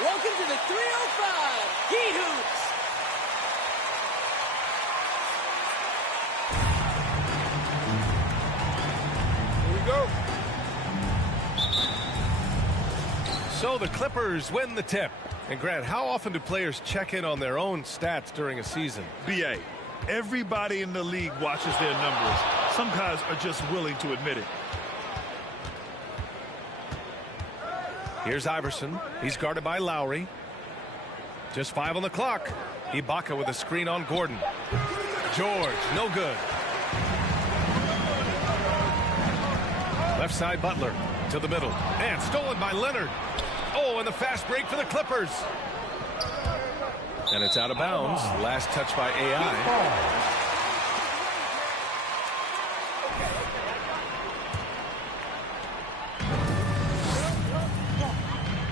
Welcome to the 305 Heat Hoops. Here we go. So the Clippers win the tip. And Grant, how often do players check in on their own stats during a season? BA, everybody in the league watches their numbers. Some guys are just willing to admit it. Here's Iverson. He's guarded by Lowry. Just 5 on the clock. Ibaka with a screen on Gordon. George, no good. Left side, Butler to the middle. And stolen by Leonard. Oh, and the fast break for the Clippers. And it's out of bounds. Last touch by AI.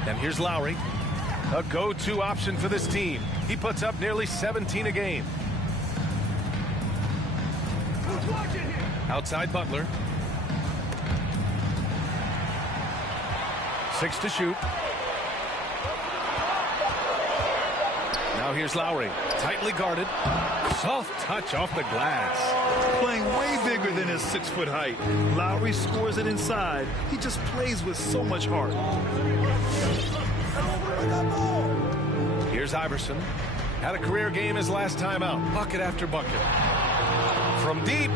And here's Lowry. A go-to option for this team. He puts up nearly 17 a game. Outside Butler. 6 to shoot. Now here's Lowry. Tightly guarded. Soft touch off the glass. Playing way bigger than his 6-foot height. Lowry scores it inside. He just plays with so much heart. Here's Iverson. Had a career game his last time out. Bucket after bucket. From deep.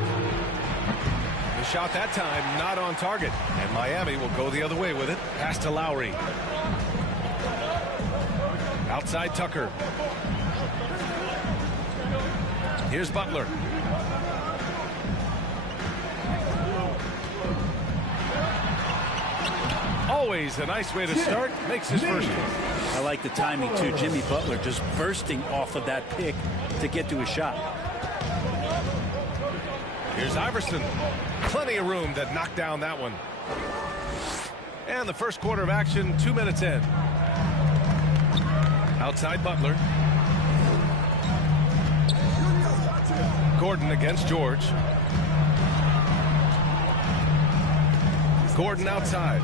The shot that time not on target. And Miami will go the other way with it. Pass to Lowry. Outside Tucker. Here's Butler. Always a nice way to start. Makes his first one. I like the timing, too. Jimmy Butler just bursting off of that pick to get to a shot. Here's Iverson. Plenty of room to knock down that one. And the first quarter of action, 2 minutes in. Outside Butler. Gordon against George. Gordon outside.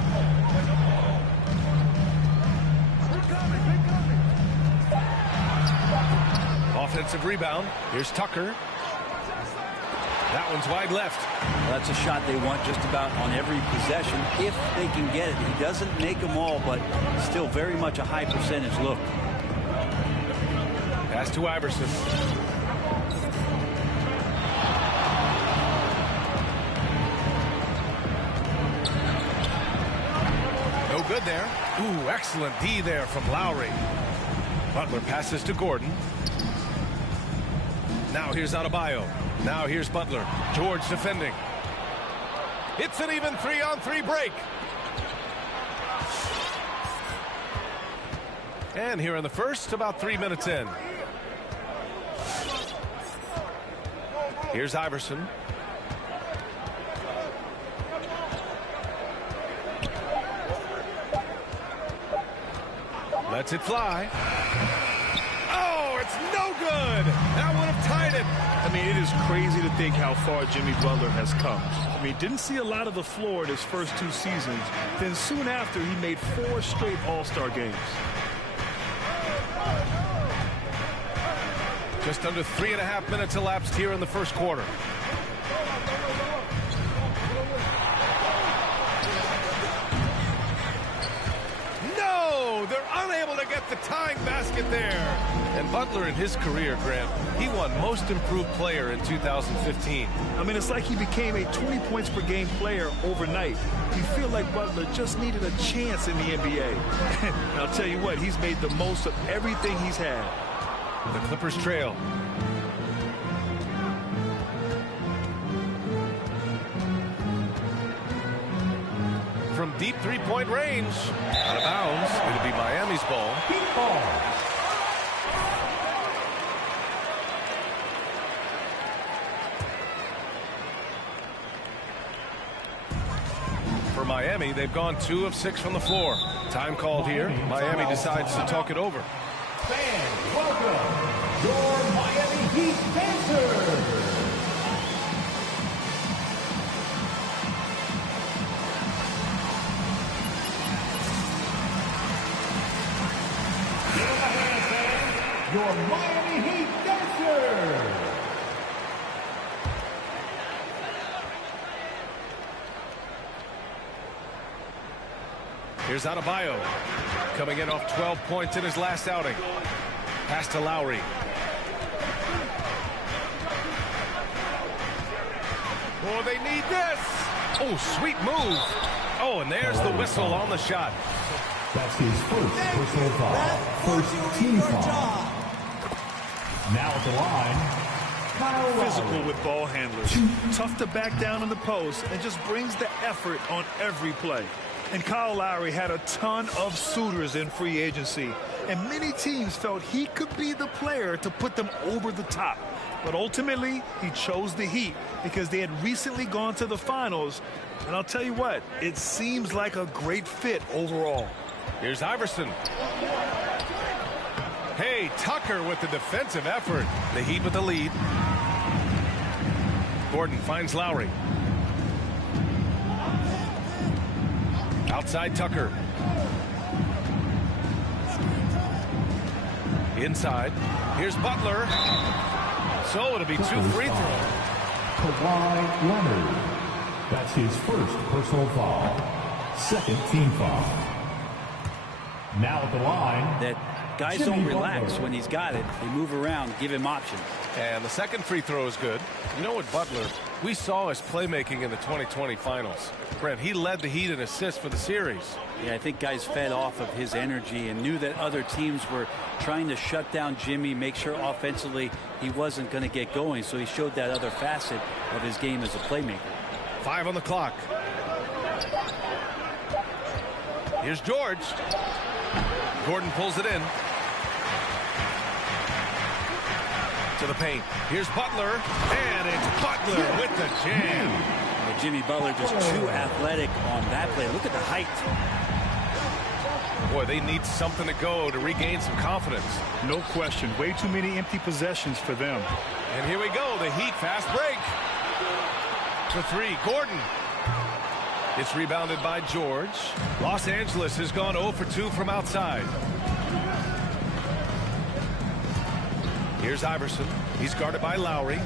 Offensive rebound. Here's Tucker. That one's wide left. Well, that's a shot they want just about on every possession if they can get it. He doesn't make them all, but still very much a high percentage look. Pass to Iverson. No good there. Ooh, excellent D there from Lowry. Butler passes to Gordon. Now here's Adebayo. Now here's Butler. George defending. It's an even 3-on-3 break. And here in the first, about 3 minutes in. Here's Iverson. Lets it fly. Oh, it's no good. That would have tied it. I mean, it is crazy to think how far Jimmy Butler has come. I mean, didn't see a lot of the floor in his first 2 seasons. Then soon after, he made 4 straight All-Star games. Just under 3.5 minutes elapsed here in the first quarter. No, they're unable to get the tying basket there. And Butler in his career, Grant, he won Most Improved Player in 2015. I mean, it's like he became a 20 points per game player overnight. You feel like Butler just needed a chance in the NBA. And I'll tell you what, he's made the most of everything he's had. The Clippers trail. From deep three-point range. Out of bounds. It'll be Miami's ball. For Miami, they've gone 2 of 6 from the floor. Time called here. Miami decides to talk it over. Fans, welcome your Miami Heat Panthers. your Miami Heat dancers. Here's Adebayo, coming in off 12 points in his last outing. Pass to Lowry. Oh, they need this. Oh, sweet move. Oh, and there's the whistle on the shot. That's his first personal foul. First team foul. Now at the line, Kyle Lowry. Physical with ball handlers. Tough to back down in the post and just brings the effort on every play. And Kyle Lowry had a ton of suitors in free agency, and many teams felt he could be the player to put them over the top. But ultimately, he chose the Heat because they had recently gone to the finals. And I'll tell you what, it seems like a great fit overall. Here's Iverson. Hey, Tucker with the defensive effort. The Heat with the lead. Gordon finds Lowry. Outside Tucker. Inside. Here's Butler. So it'll be 2 free throws. Kawhi Leonard. That's his first personal foul. Second team foul. Now at the line. That guys don't relax when he's got it. They move around, give him options. And the second free throw is good. You know what, Butler, we saw his playmaking in the 2020 finals. Brent, he led the Heat in assists for the series. Yeah, I think guys fed off of his energy and knew that other teams were trying to shut down Jimmy, make sure offensively he wasn't going to get going. So he showed that other facet of his game as a playmaker. 5 on the clock. Here's George. Gordon pulls it in. To the paint. Here's Butler. And it's Butler with the jam. Well, Jimmy Butler just too athletic on that play. Look at the height. Boy, they need something to go to regain some confidence. No question. Way too many empty possessions for them. And here we go. The Heat fast break. For 3. Gordon. It's rebounded by George. Los Angeles has gone 0 for 2 from outside. Here's Iverson. He's guarded by Lowry.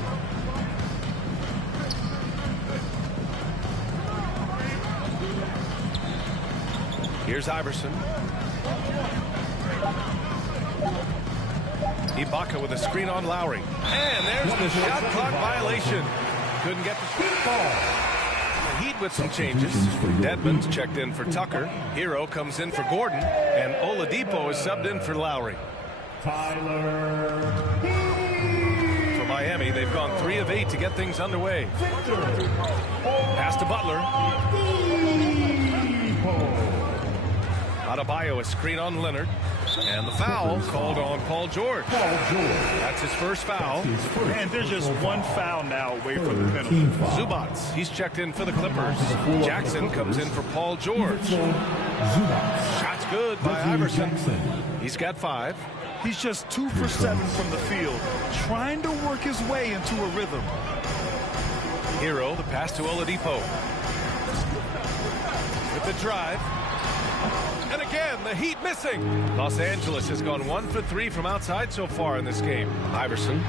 Here's Iverson. Ibaka with a screen on Lowry. And there's the shot clock violation. Couldn't get the ball. The Heat with some changes. Dedmon's checked in for Tucker. Hero comes in for Gordon. And Oladipo is subbed in for Lowry. Tyler. For Miami, they've gone 3 of 8 to get things underway. Pass to Butler. Adebayo, a screen on Leonard. And the foul called on Paul George. That's his first foul. And there's just one foul now away from the penalty. Zubats, he's checked in for the Clippers. Jackson comes in for Paul George. Shot's good by Iverson. He's got 5. He's just 2 for 7 from the field, trying to work his way into a rhythm. Hero, the pass to Oladipo. With the drive. And again, the Heat missing. Los Angeles has gone 1 for 3 from outside so far in this game. Iverson.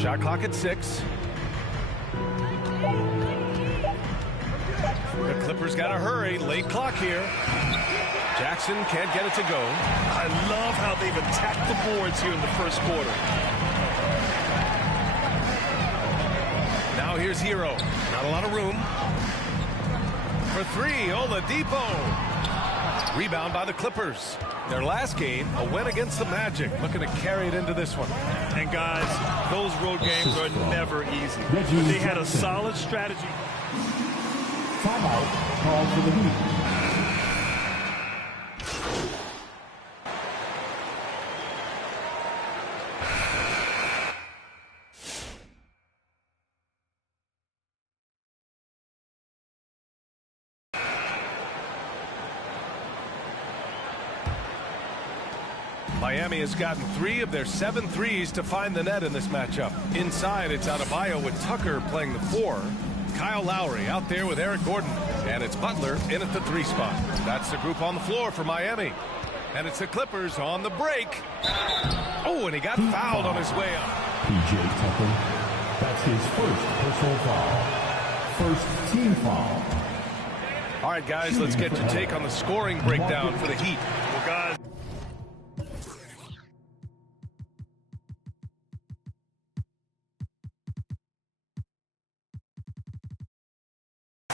Shot clock at 6. The Clippers got to hurry. Late clock here. Jackson can't get it to go. I love how they've attacked the boards here in the first quarter. Now here's Hero. Not a lot of room. For 3, Oladipo. Rebound by the Clippers. Their last game, a win against the Magic. Looking to carry it into this one. And guys, those road games are never easy. But they had a solid strategy. Timeout called for the Heat. Miami has gotten 3 of their 7 threes to find the net in this matchup. Inside, it's Adebayo with Tucker playing the 4. Kyle Lowry out there with Eric Gordon. And it's Butler in at the 3 spot. That's the group on the floor for Miami. And it's the Clippers on the break. Oh, and he got fouled on his way up. P.J. Tucker, that's his first personal foul. First team foul. All right, guys, let's get your take on the scoring breakdown for the Heat. Well, guys,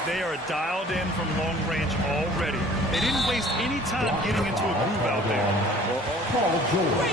they are dialed in from long range already. They didn't waste any time getting into a groove out there. Paul George.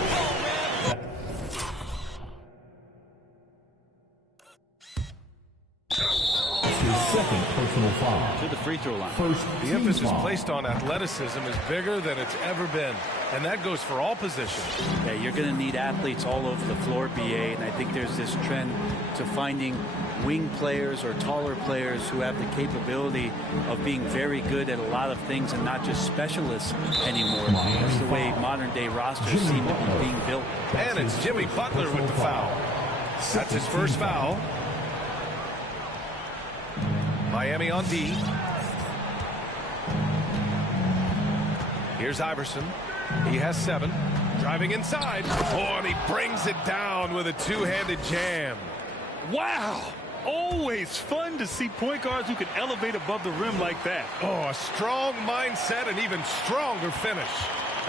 His second personal foul. To the free throw line. First The emphasis placed on athleticism is bigger than it's ever been, and that goes for all positions. Yeah, you're going to need athletes all over the floor, BA, and I think there's this trend to finding wing players or taller players who have the capability of being very good at a lot of things and not just specialists anymore. That's the way modern-day rosters seem to be being built. And it's Jimmy Butler with the foul. That's his first foul. Miami on D. Here's Iverson. He has 7. Driving inside. Oh, and he brings it down with a 2-handed jam. wow. Always fun to see point guards who can elevate above the rim like that. Oh, a strong mindset and even stronger finish.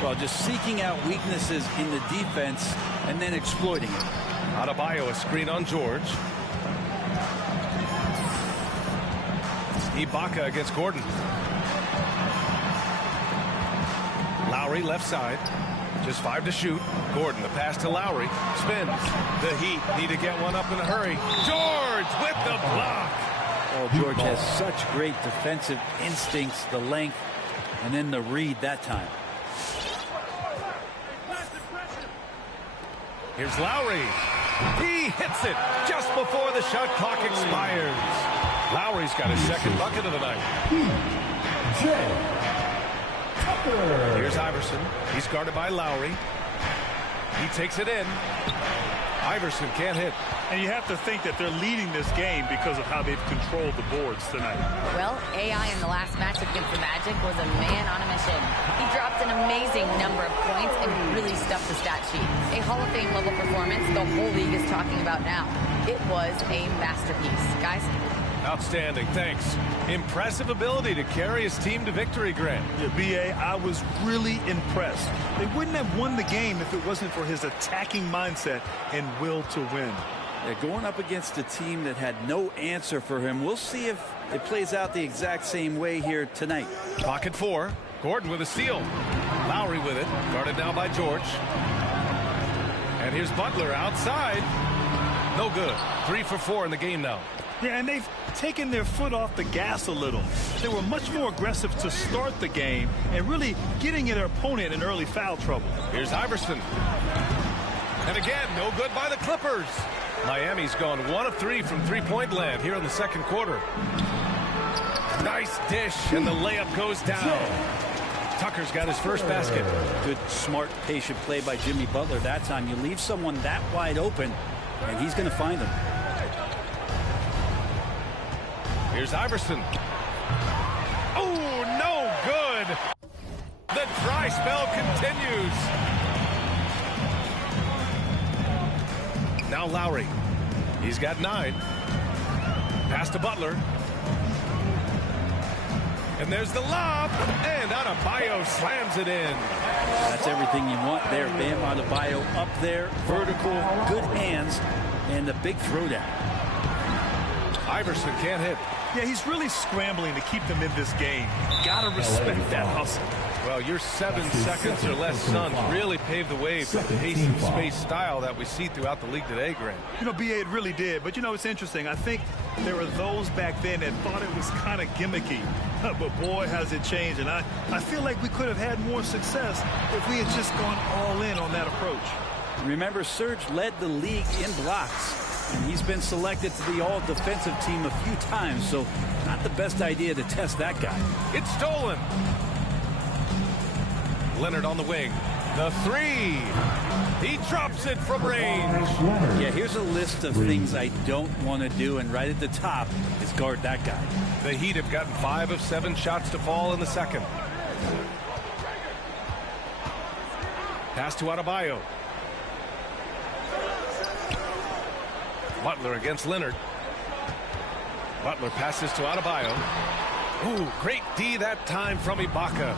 Well, just seeking out weaknesses in the defense and then exploiting it. Adebayo, a screen on George. Ibaka against Gordon. Lowry left side. Just 5 to shoot. Gordon, the pass to Lowry. Spins. The Heat need to get one up in a hurry. George with the block. Oh, George has such great defensive instincts, the length, and then the read that time. Here's Lowry. He hits it just before the shot clock expires. Lowry's got his second bucket of the night. P.J. Tucker. Here's Iverson. He's guarded by Lowry. He takes it in. Iverson can't hit. And you have to think that they're leading this game because of how they've controlled the boards tonight. Well, AI in the last matchup against the Magic was a man on a mission. He dropped an amazing number of points and really stuffed the stat sheet. A Hall of Fame level performance the whole league is talking about now. It was a masterpiece. Guys? Outstanding, thanks. Impressive ability to carry his team to victory, Grant. Yeah, B.A., I was really impressed. They wouldn't have won the game if it wasn't for his attacking mindset and will to win. Yeah, going up against a team that had no answer for him. We'll see if it plays out the exact same way here tonight. Pocket 4. Gordon with a steal. Lowry with it. Guarded now by George. And here's Butler outside. No good. 3 for 4 in the game now. Yeah, and they've taken their foot off the gas a little. They were much more aggressive to start the game and really getting their opponent in early foul trouble. Here's Iverson. And again, no good by the Clippers. Miami's gone 1 of 3 from three-point land here in the second quarter. Nice dish, and the layup goes down. Tucker's got his first basket. Good, smart, patient play by Jimmy Butler that time. You leave someone that wide open, and he's going to find them. Here's Iverson. Oh, no good. The dry spell continues. Now Lowry. He's got 9. Pass to Butler. And there's the lob. And Adebayo slams it in. That's everything you want there. Bam Adebayo up there. Vertical, good hands, and a big throwdown. Iverson can't hit. Yeah, he's really scrambling to keep them in this game. Gotta respect that hustle. Well, your 7 seconds or less Suns really paved the way for the pace and space style that we see throughout the league today, Grant. You know, B.A., it really did. But, you know, it's interesting. I think there were those back then that thought it was kind of gimmicky. But, boy, has it changed. And I feel like we could have had more success if we had just gone all in on that approach. Remember, Serge led the league in blocks. And he's been selected to the all-defensive team a few times, so not the best idea to test that guy. It's stolen. Leonard on the wing. The three. He drops it from range. Yeah, here's a list of things I don't want to do, and right at the top is guard that guy. The Heat have gotten 5 of 7 shots to fall in the second. Pass to Adebayo. Butler against Leonard. Butler passes to Adebayo. Ooh, great D that time from Ibaka.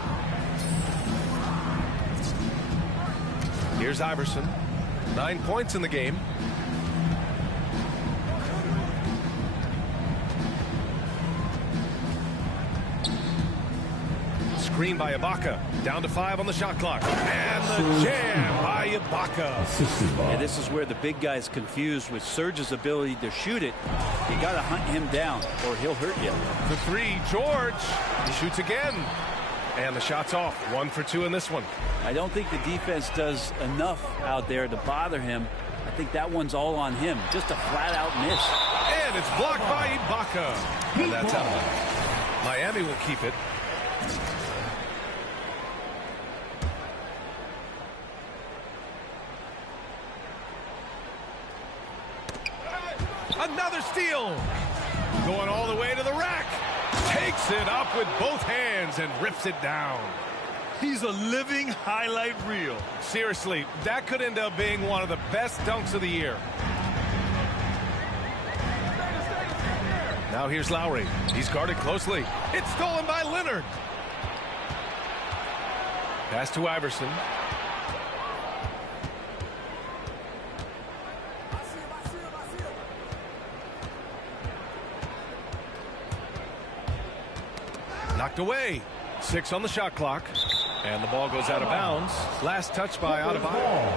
Here's Iverson. 9 points in the game. Screen by Ibaka. Down to 5 on the shot clock. And the jam by Ibaka. Yeah, this is where the big guy's confused with Serge's ability to shoot it. You got to hunt him down or he'll hurt you. The three, George. He shoots again. And the shot's off. 1 for 2 in this one. I don't think the defense does enough out there to bother him. I think that one's all on him. Just a flat-out miss. And it's blocked by Ibaka. And that's out. Miami will keep it. Another steal. Going all the way to the rack. Takes it up with both hands and rips it down. He's a living highlight reel. Seriously, that could end up being one of the best dunks of the year. Now here's Lowry. He's guarded closely. It's stolen by Leonard. Pass to Iverson. Knocked away. 6 on the shot clock. And the ball goes out of bounds. Last touch by Adebayo.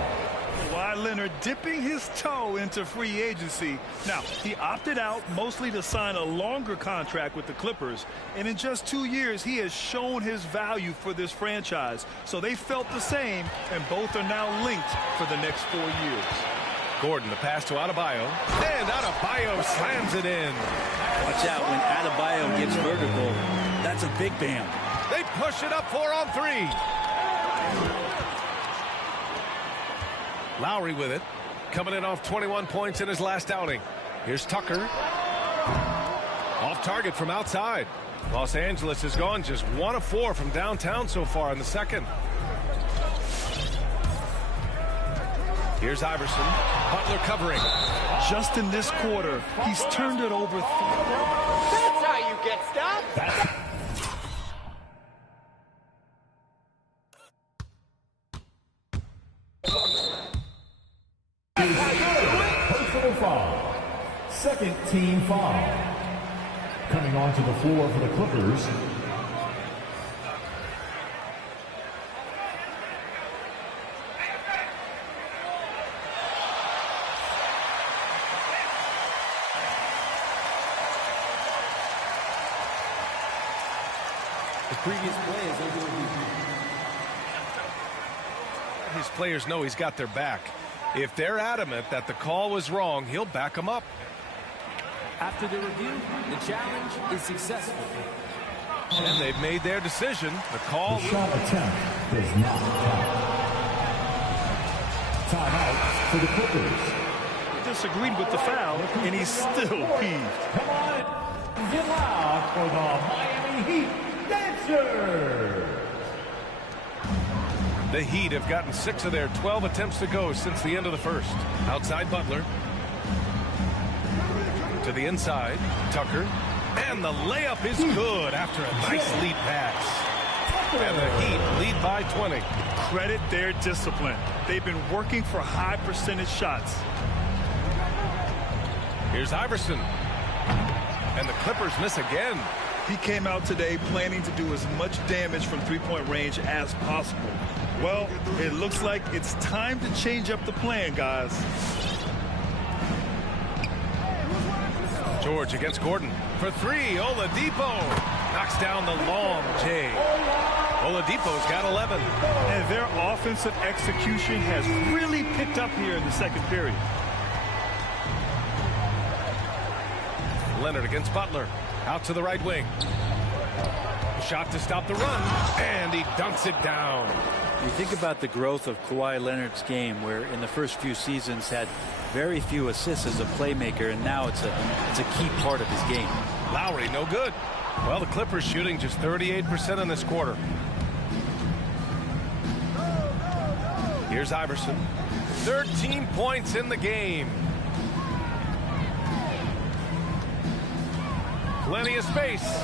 Kawhi Leonard dipping his toe into free agency. Now, he opted out mostly to sign a longer contract with the Clippers. And in just 2 years, he has shown his value for this franchise. So they felt the same, and both are now linked for the next 4 years. Gordon, the pass to Adebayo. And Adebayo slams it in. Watch out when Adebayo gets vertical. That's a big bam. They push it up 4 on 3. Lowry with it. Coming in off 21 points in his last outing. Here's Tucker. Off target from outside. Los Angeles has gone just 1 of 4 from downtown so far in the second. Here's Iverson. Butler covering. Just in this quarter, he's turned it over. That's how you get stopped. Personal foul. Second team foul. Coming onto the floor for the Clippers. The previous play is over. His players know he's got their back. If they're adamant that the call was wrong, he'll back them up. After the review, the challenge is successful. And they've made their decision. The call. The shot attempt does not count. Timeout for the Clippers. Disagreed with the foul, and he's still peeved. Come on, get loud for the Miami Heat Dancers. The Heat have gotten 6 of their 12 attempts to go since the end of the first. Outside Butler. To the inside. Tucker. And the layup is good after a nice lead pass. And the Heat lead by 20. Credit their discipline. They've been working for high percentage shots. Here's Iverson. And the Clippers miss again. He came out today planning to do as much damage from three-point range as possible. Well, it looks like it's time to change up the plan, guys. George against Gordon. For 3, Oladipo. Knocks down the long J. Oladipo's got 11. And their offensive execution has really picked up here in the second period. Leonard against Butler. Out to the right wing. Shot to stop the run, and he dunks it down. You think about the growth of Kawhi Leonard's game, where in the first few seasons had very few assists as a playmaker, and now it's a key part of his game. Lowry, no good. Well, the Clippers shooting just 38% in this quarter. Here's Iverson. 13 points in the game. Plenty of space.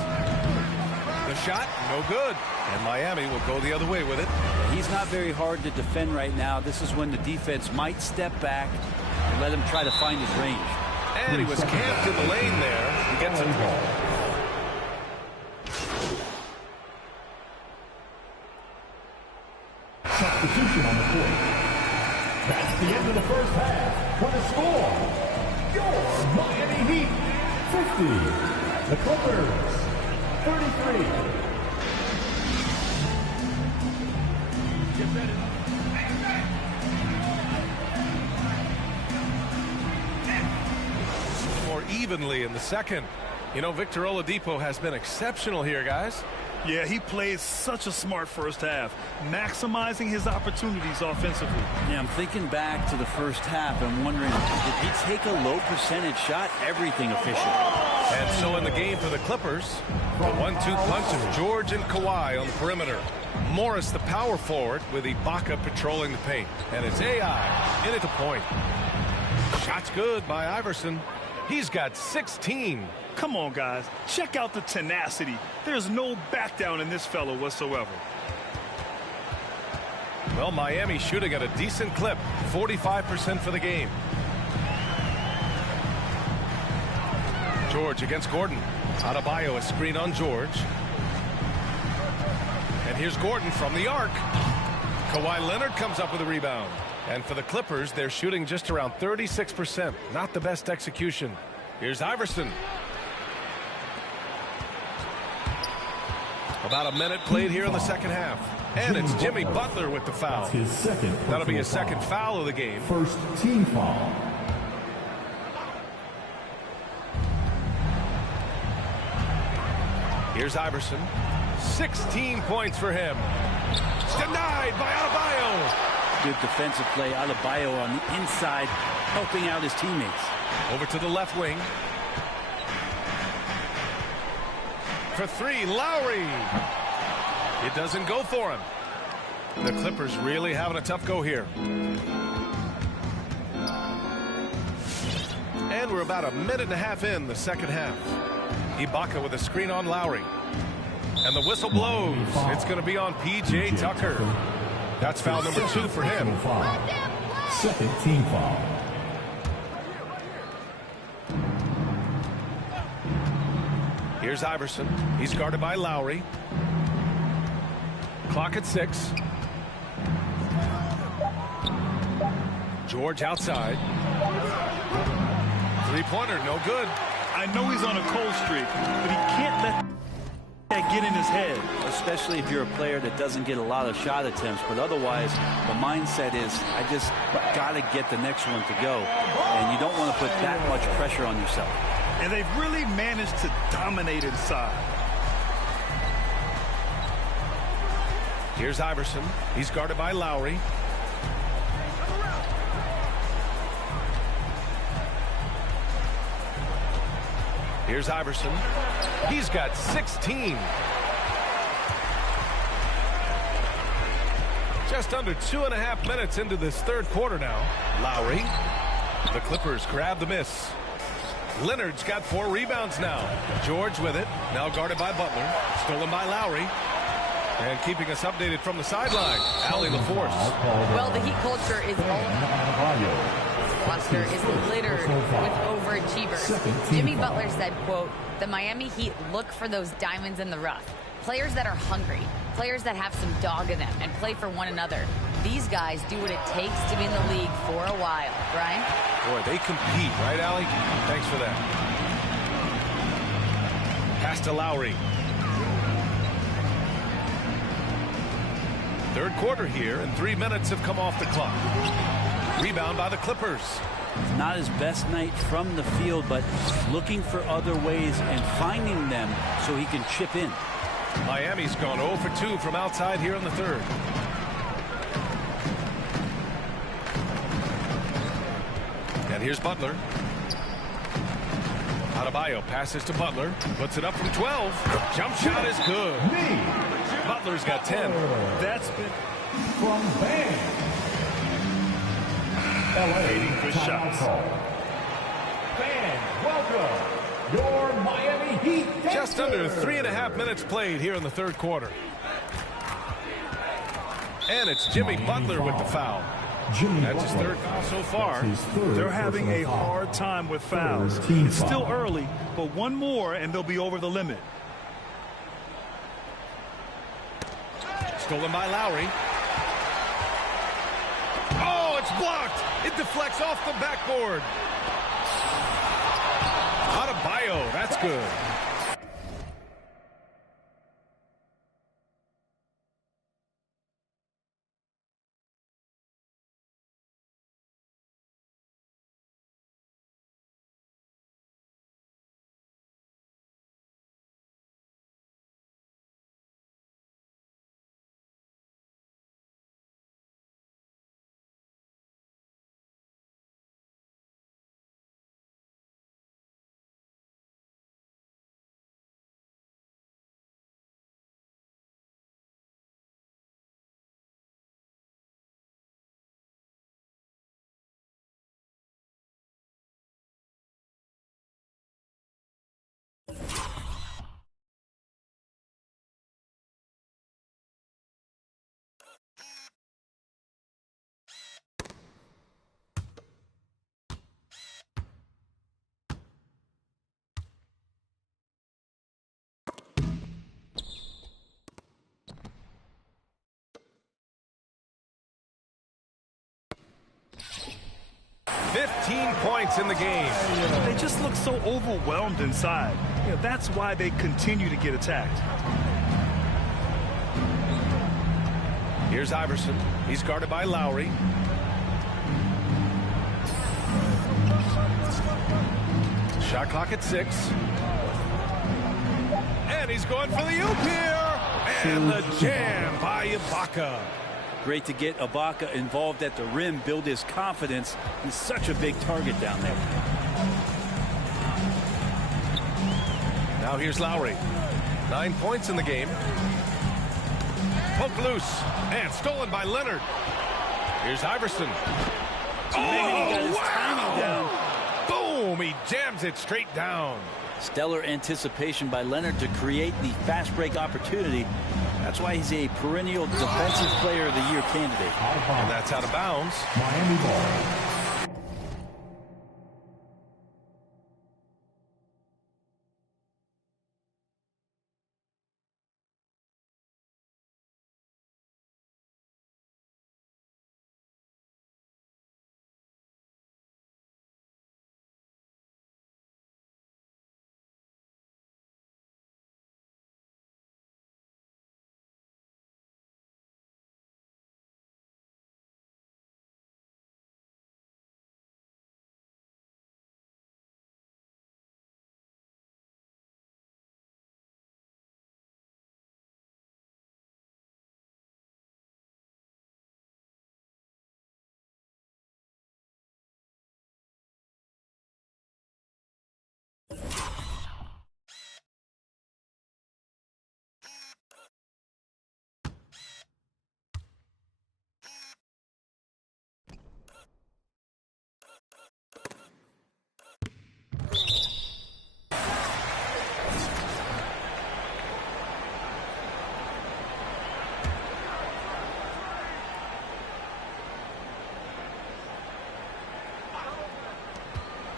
The shot, no good. And Miami will go the other way with it. He's not very hard to defend right now. This is when the defense might step back and let him try to find his range. And he was camped in the lane there. He gets a ball. Substitution on the court. That's the end of the first half. What a score! Your Miami Heat 50. The Clippers 33. More evenly in the second. You know, Victor Oladipo has been exceptional here, guys. Yeah, he played such a smart first half, maximizing his opportunities offensively. Yeah, I'm thinking back to the first half and wondering, did he take a low percentage shot? Everything efficient. And so in the game for the Clippers, the 1-2 punch of George and Kawhi on the perimeter. Morris, the power forward, with Ibaka patrolling the paint. And it's AI in at the point. Shot's good by Iverson. He's got 16. Come on, guys. Check out the tenacity. There's no back down in this fellow whatsoever. Well, Miami shooting at a decent clip. 45% for the game. George against Gordon. Adebayo, a screen on George. And here's Gordon from the arc. Kawhi Leonard comes up with a rebound. And for the Clippers, they're shooting just around 36%. Not the best execution. Here's Iverson. About a minute played here in the second half. And it's Jimmy Butler with the foul. His second. That'll be his second foul of the game. First team foul. Here's Iverson. 16 points for him. Denied by Adebayo. Good defensive play. Adebayo on the inside, helping out his teammates. Over to the left wing. For three, Lowry. It doesn't go for him. The Clippers really having a tough go here. And we're about a minute and a half in the second half. Ibaka with a screen on Lowry. And the whistle blows. It's going to be on P.J. Tucker. That's foul number 2 for him. Second team foul. Here's Iverson. He's guarded by Lowry. Clock at 6. George outside. Three-pointer, no good. I know he's on a cold streak, but he can't let that get in his head. Especially if you're a player that doesn't get a lot of shot attempts, but otherwise the mindset is, I just got to get the next one to go. And you don't want to put that much pressure on yourself. And they've really managed to dominate inside. Here's Iverson. He's guarded by Lowry. Here's Iverson. He's got 16. Just under 2.5 minutes into this third quarter now. Lowry. The Clippers grab the miss. Leonard's got 4 rebounds now. George with it. Now guarded by Butler. Stolen by Lowry. And keeping us updated from the sideline, Allie LaForce. Well, the Heat culture is roster is littered with overachievers. Jimmy Butler said, quote, "The Miami Heat look for those diamonds in the rough. Players that are hungry, players that have some dog in them and play for one another. These guys do what it takes to be in the league for a while." Brian? Boy, they compete, right, Allie? Thanks for that. Pass to Lowry. Third quarter here, and 3 minutes have come off the clock. Rebound by the Clippers. It's not his best night from the field, but looking for other ways and finding them so he can chip in. Miami's gone 0 for 2 from outside here in the third. And here's Butler. Adebayo passes to Butler. Puts it up from 12. Jump shot is good. Butler's got 10. That's been from Bam. LA good shots. Fans, welcome your Miami Heat Dancers. Just under 3.5 minutes played here in the third quarter. And it's Jimmy Butler with the foul. That's his third foul so far. They're having a hard time with fouls. It's still early, but one more and they'll be over the limit. Stolen by Lowry. Oh, it's blocked. It deflects off the backboard. Adebayo, that's good. Points in the game. They just look so overwhelmed inside. That's why they continue to get attacked. Here's Iverson. He's guarded by Lowry. Shot clock at 6. And he's going for the oop here. And the jam by Ibaka. Great to get Ibaka involved at the rim, build his confidence. He's such a big target down there. Now here's Lowry. 9 points in the game. Poke loose. And stolen by Leonard. Here's Iverson. Oh, wow! Boom! He jams it straight down. Stellar anticipation by Leonard to create the fast break opportunity. That's why he's a perennial Defensive Player of the Year candidate. And that's out of bounds. Miami ball.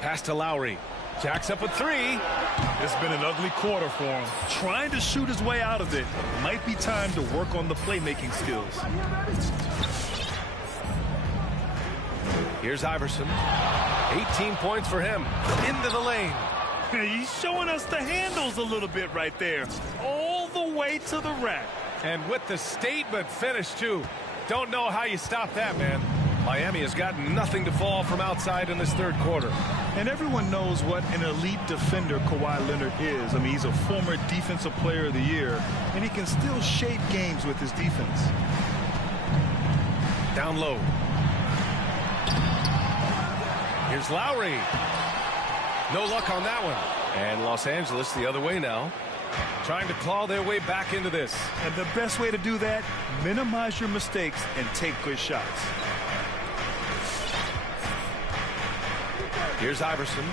Pass to Lowry. Jacks up a 3. It's been an ugly quarter for him. Trying to shoot his way out of it. Might be time to work on the playmaking skills. Here's Iverson. 18 points for him. Into the lane. He's showing us the handles a little bit right there. All the way to the rack. And with the statement finish, too. Don't know how you stop that, man. Miami has got nothing to fall from outside in this third quarter. And everyone knows what an elite defender Kawhi Leonard is. I mean, he's a former Defensive Player of the Year, and he can still shape games with his defense. Down low. Here's Lowry. No luck on that one. And Los Angeles the other way now, trying to claw their way back into this. And the best way to do that, minimize your mistakes and take good shots. Here's Iverson.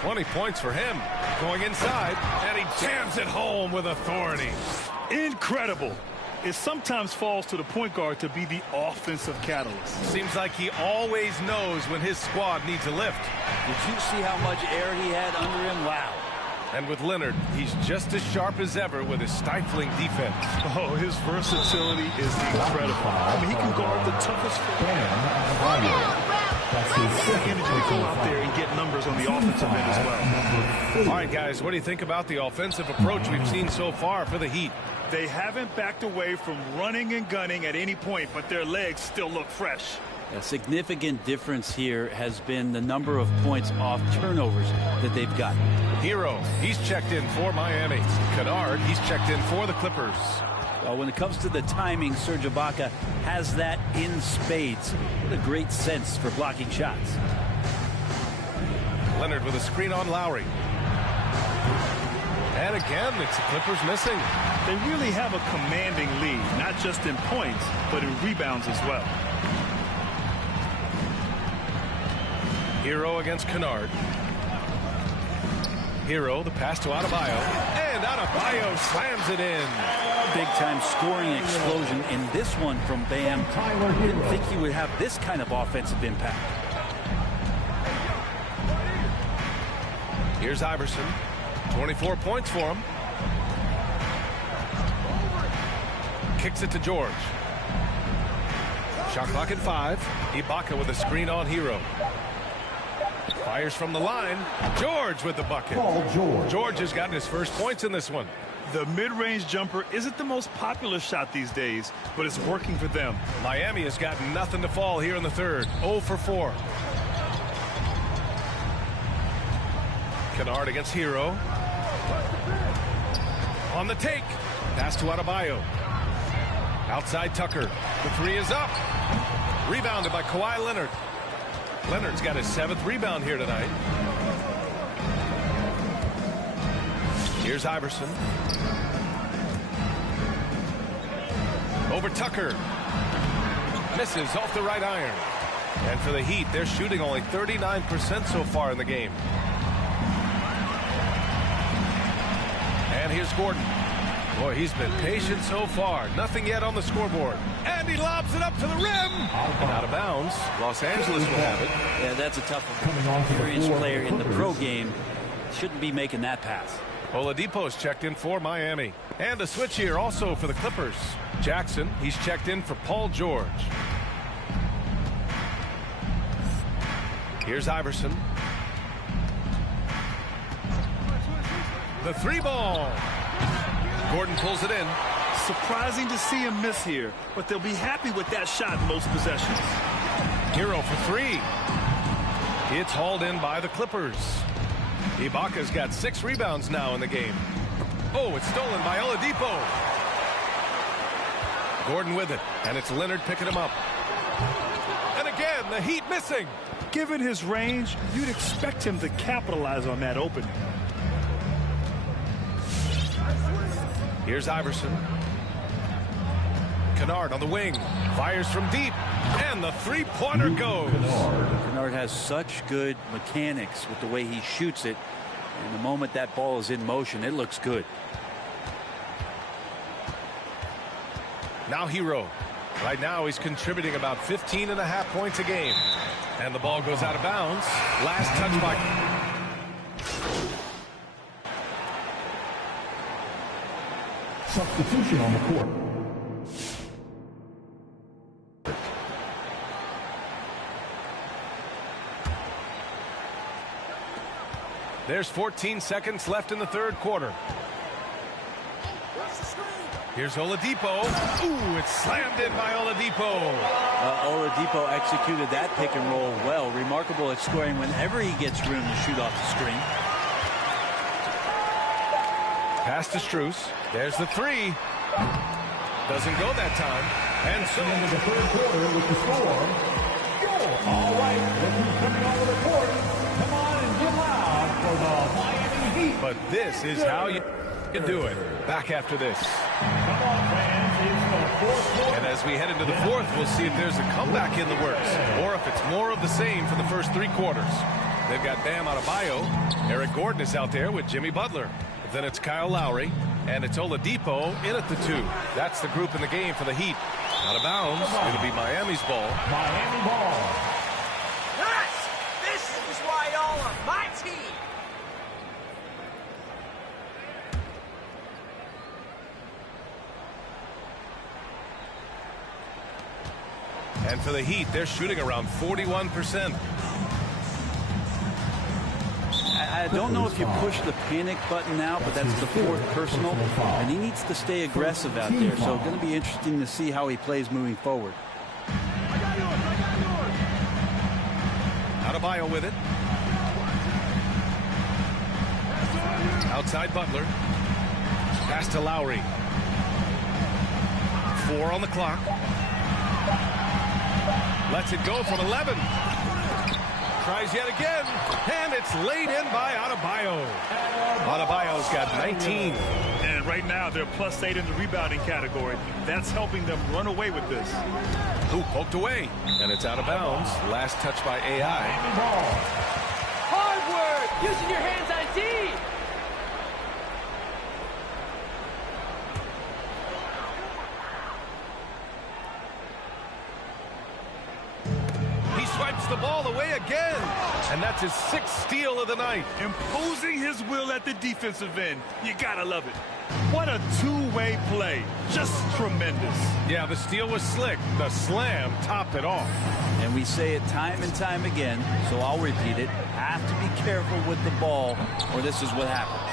20 points for him. Going inside, and he jams it home with authority. Incredible. It sometimes falls to the point guard to be the offensive catalyst. Seems like he always knows when his squad needs a lift. Did you see how much air he had under him? Wow. And with Leonard, he's just as sharp as ever with his stifling defense. Oh, his versatility is incredible. I mean, he can guard the toughest foul. That's his Energy to go out there and get numbers on the offensive end as well. All right, guys, what do you think about the offensive approach we've seen so far for the Heat? They haven't backed away from running and gunning at any point, but their legs still look fresh. A significant difference here has been the number of points off turnovers that they've gotten. Hero, he's checked in for Miami. Kennard, he's checked in for the Clippers. Well, when it comes to the timing, Serge Ibaka has that in spades. What a great sense for blocking shots. Leonard with a screen on Lowry. And again, it's the Clippers missing. They really have a commanding lead, not just in points, but in rebounds as well. Hero against Kennard. Hero, the pass to Adebayo. And Adebayo slams it in. Big-time scoring explosion in this one from Bam. Didn't think he would have this kind of offensive impact. Here's Iverson. 24 points for him. Kicks it to George. Shot clock at 5. Ibaka with a screen on Hero. Fires from the line. George with the bucket. George has gotten his first points in this one. The mid-range jumper isn't the most popular shot these days, but it's working for them. Miami has got nothing to fall here in the third. 0 for 4. Kennard against Hero. On the take. Pass to Adebayo. Outside Tucker. The three is up. Rebounded by Kawhi Leonard. Leonard's got his 7th rebound here tonight. Here's Iverson. Over Tucker. Misses off the right iron. And for the Heat, they're shooting only 39% so far in the game. And here's Gordon. Boy, he's been patient so far. Nothing yet on the scoreboard. And he lobs it up to the rim. And out of bounds. Los Angeles will have it. Yeah, that's a tough one. Experienced player in the pro game shouldn't be making that pass. Oladipo's checked in for Miami. And a switch here also for the Clippers. Jackson, he's checked in for Paul George. Here's Iverson. The 3-ball. Gordon pulls it in. Surprising to see him miss here, but they'll be happy with that shot in most possessions. Hero for 3. It's hauled in by the Clippers. Ibaka's got 6 rebounds now in the game. Oh, it's stolen by Oladipo. Gordon with it, and it's Leonard picking him up. And again, the Heat missing. Given his range, you'd expect him to capitalize on that opening. Here's Iverson. Kennard on the wing. Fires from deep. And the three-pointer goes. Kennard has such good mechanics with the way he shoots it. And the moment that ball is in motion, it looks good. Now Hero. Right now he's contributing about 15.5 points a game. And the ball goes out of bounds. Last touch by... Substitution on the court. There's 14 seconds left in the third quarter. Here's Oladipo. Ooh, it's slammed in by Oladipo. Oladipo executed that pick and roll well. Remarkable at scoring whenever he gets room to shoot off the screen. Pass to Strus. There's the three. Doesn't go that time. And so into the third quarter with the score. All right, look who's coming over the court. Come on and get loud for the Miami Heat. But this is how you do it. Back after this. Come on, fans. It's the fourth quarter. And as we head into the fourth, we'll see if there's a comeback in the works or if it's more of the same for the first three quarters. They've got Bam Adebayo. Eric Gordon is out there with Jimmy Butler. Then it's Kyle Lowry, and it's Oladipo in at the two. That's the group in the game for the Heat. Out of bounds. It'll be Miami's ball. Miami ball. Yes! This is why y'all are my team! And for the Heat, they're shooting around 41%. I don't know if you push the panic button now, but that's the fourth personal, and he needs to stay aggressive out there. So it's going to be interesting to see how he plays moving forward. Adebayo with it. Outside Butler. Pass to Lowry. 4 on the clock. Lets it go from 11. Tries yet again, and it's laid in by Adebayo. Adebayo's got 19. And right now, they're +8 in the rebounding category. That's helping them run away with this. Ooh, poked away, and it's out of bounds. Last touch by AI. Hard work! Using your hands on D! Swipes the ball away again, and that's his 6th steal of the night. Imposing his will at the defensive end. You gotta love it. What a two-way play. Just tremendous. Yeah, the steal was slick. The slam topped it off. And we say it time and time again, so I'll repeat it. Have to be careful with the ball, or this is what happens.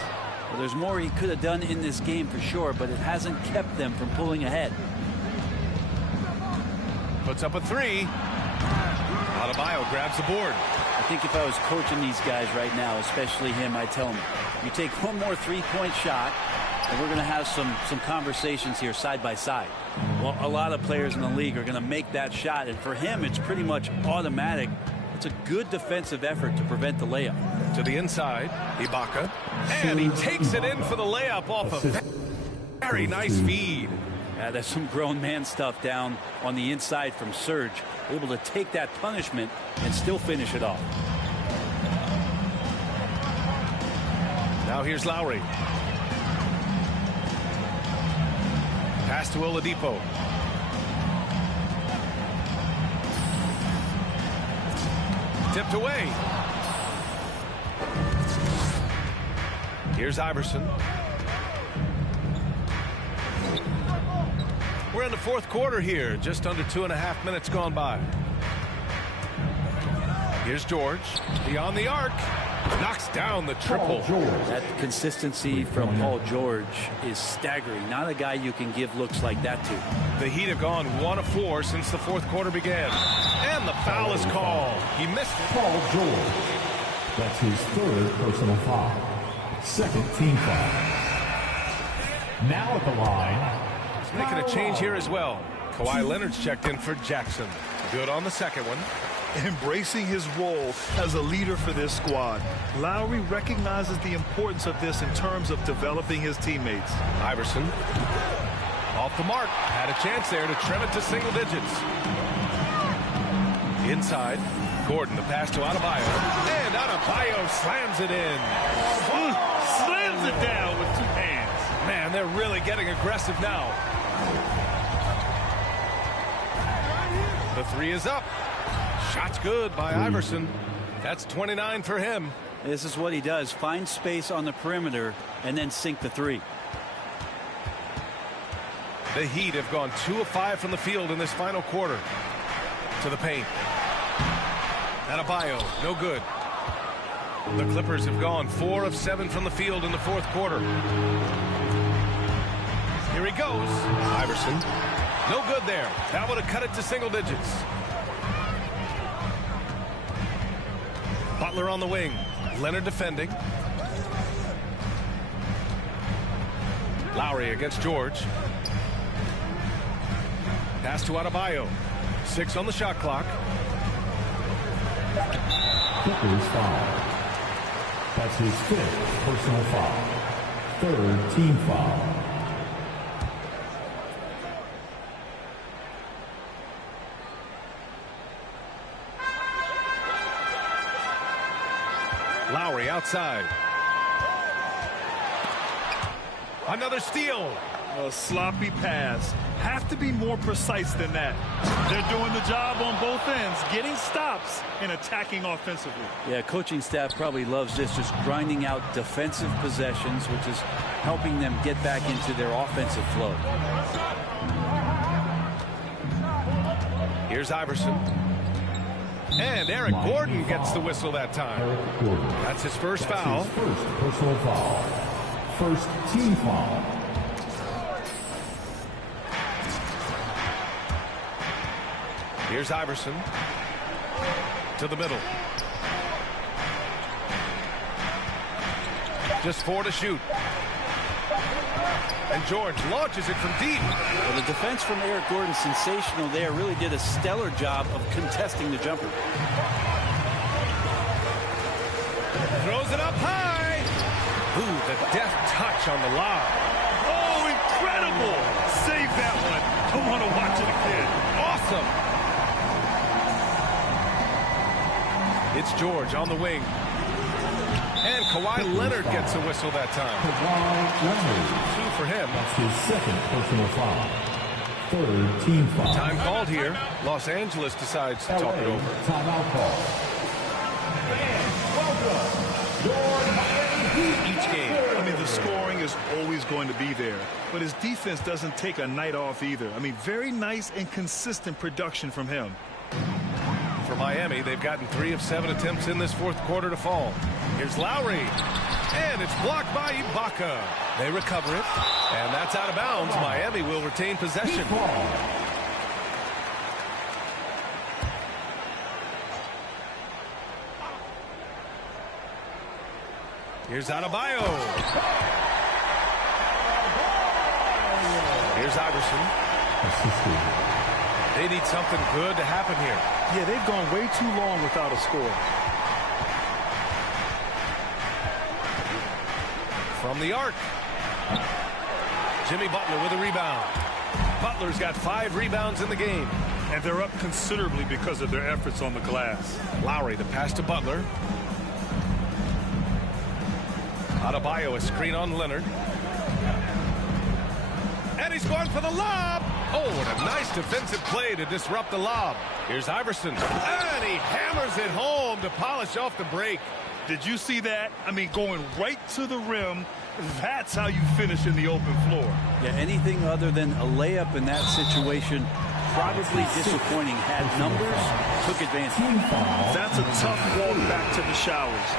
Well, there's more he could have done in this game for sure, but it hasn't kept them from pulling ahead. Puts up a three. Adebayo grabs the board. I think if I was coaching these guys right now, especially him, I'd tell him, you take one more three-point shot, and we're going to have some conversations here side by side. Well, a lot of players in the league are going to make that shot, and for him, it's pretty much automatic. It's a good defensive effort to prevent the layup. To the inside, Ibaka, and he takes it in for the layup off a very nice feed. Yeah, there's some grown man stuff down on the inside from Serge. Able to take that punishment and still finish it off. Now here's Lowry. Pass to Oladipo. Tipped away. Here's Iverson. We're in the fourth quarter here, just under 2.5 minutes gone by. Here's George, beyond the arc, knocks down the triple. That consistency from Paul George is staggering. Not a guy you can give looks like that to. The Heat have gone 1 of 4 since the fourth quarter began. And the foul is called. He missed it. Paul George. That's his 3rd personal foul. 2nd team foul. Now at the line. Making a change here as well. Kawhi Leonard's checked in for Jackson. Good on the second one. Embracing his role as a leader for this squad. Lowry recognizes the importance of this in terms of developing his teammates. Iverson off the mark. Had a chance there to trim it to single digits. Inside, Gordon, the pass to Adebayo. And Adebayo slams it in. Slams it down with 2 hands. Man, they're really getting aggressive now. The three is up. Shot's good by Iverson. That's 29 for him. This is what he does. Find space on the perimeter and then sink the three. The Heat have gone 2 of 5 from the field in this final quarter. To the paint. Adebayo, no good. The Clippers have gone 4 of 7 from the field in the fourth quarter. Here he goes. Iverson. No good there. That would have cut it to single digits. Butler on the wing. Leonard defending. Lowry against George. Pass to Adebayo. 6 on the shot clock. Clippers foul. That's his 5th personal foul. 3rd team foul. Lowry outside. Another steal. A sloppy pass. Have to be more precise than that. They're doing the job on both ends, getting stops and attacking offensively. Yeah, coaching staff probably loves this, just grinding out defensive possessions, which is helping them get back into their offensive flow. Here's Iverson. And Eric Gordon gets the whistle that time. That's his first foul. His first personal foul. First team foul. Here's Iverson. To the middle. Just 4 to shoot. And George launches it from deep. Well, the defense from Eric Gordon, sensational there. Really did a stellar job of contesting the jumper. Throws it up high. Ooh, the deft touch on the lob. Oh, incredible. Save that one. I want to watch it again. Awesome. It's George on the wing. And Kawhi Leonard gets a whistle that time. Kawhi Leonard. 2 for him. That's his 2nd personal foul. 3rd team foul. Time called here. Los Angeles decides to talk it over. Timeout call. And welcome, your Miami Heat. Each game. I mean, the scoring is always going to be there, but his defense doesn't take a night off either. I mean, very nice and consistent production from him. For Miami, they've gotten 3 of 7 attempts in this 4th quarter to fall. Here's Lowry. And it's blocked by Ibaka. They recover it. And that's out of bounds. Miami will retain possession. Here's Adebayo. Here's Iverson. They need something good to happen here. Yeah, they've gone way too long without a score. From the arc. Jimmy Butler with a rebound. Butler's got 5 rebounds in the game. And they're up considerably because of their efforts on the glass. Lowry, the pass to Butler. Adebayo, a screen on Leonard. And he's going for the lob. Oh, what a nice defensive play to disrupt the lob. Here's Iverson. And he hammers it home to polish off the break. Did you see that? I mean, going right to the rim. That's how you finish in the open floor. Yeah, anything other than a layup in that situation, probably disappointing. Had numbers, took advantage. That's a tough walk back to the showers.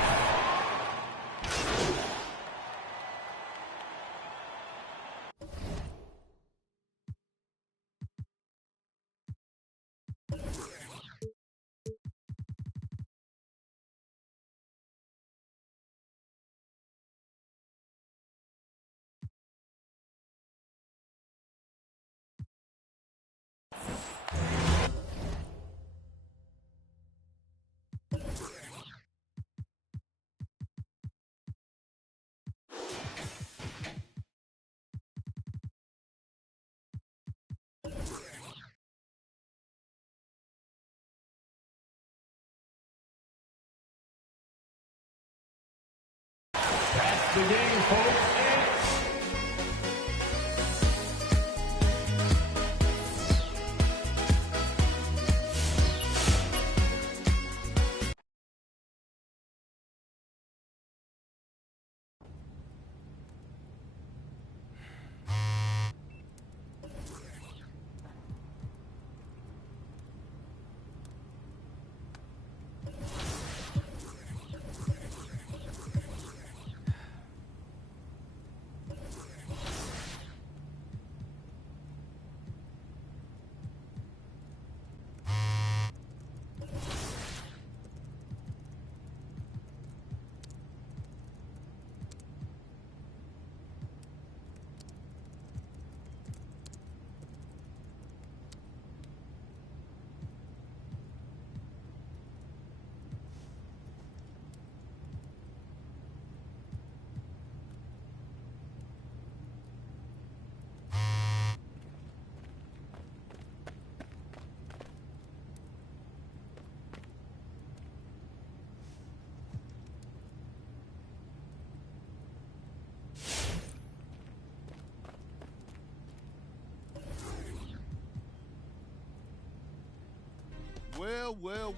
That's the game, folks. Well.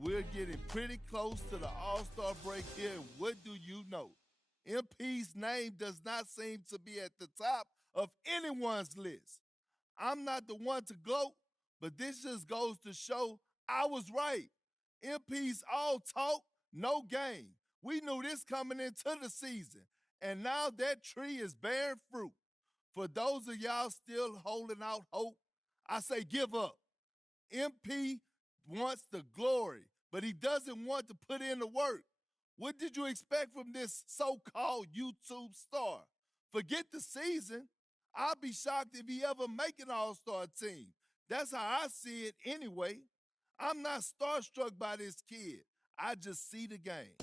We're getting pretty close to the All-Star break here, and what do you know? MP's name does not seem to be at the top of anyone's list. I'm not the one to gloat, but this just goes to show I was right. MP's all talk, no game. We knew this coming into the season, and now that tree is bearing fruit. For those of y'all still holding out hope, I say give up. MP wants the glory, but he doesn't want to put in the work. What did you expect from this so-called YouTube star? Forget the season. I'll be shocked if he ever make an all-star team. That's how I see it anyway. I'm not starstruck by this kid. I just see the game.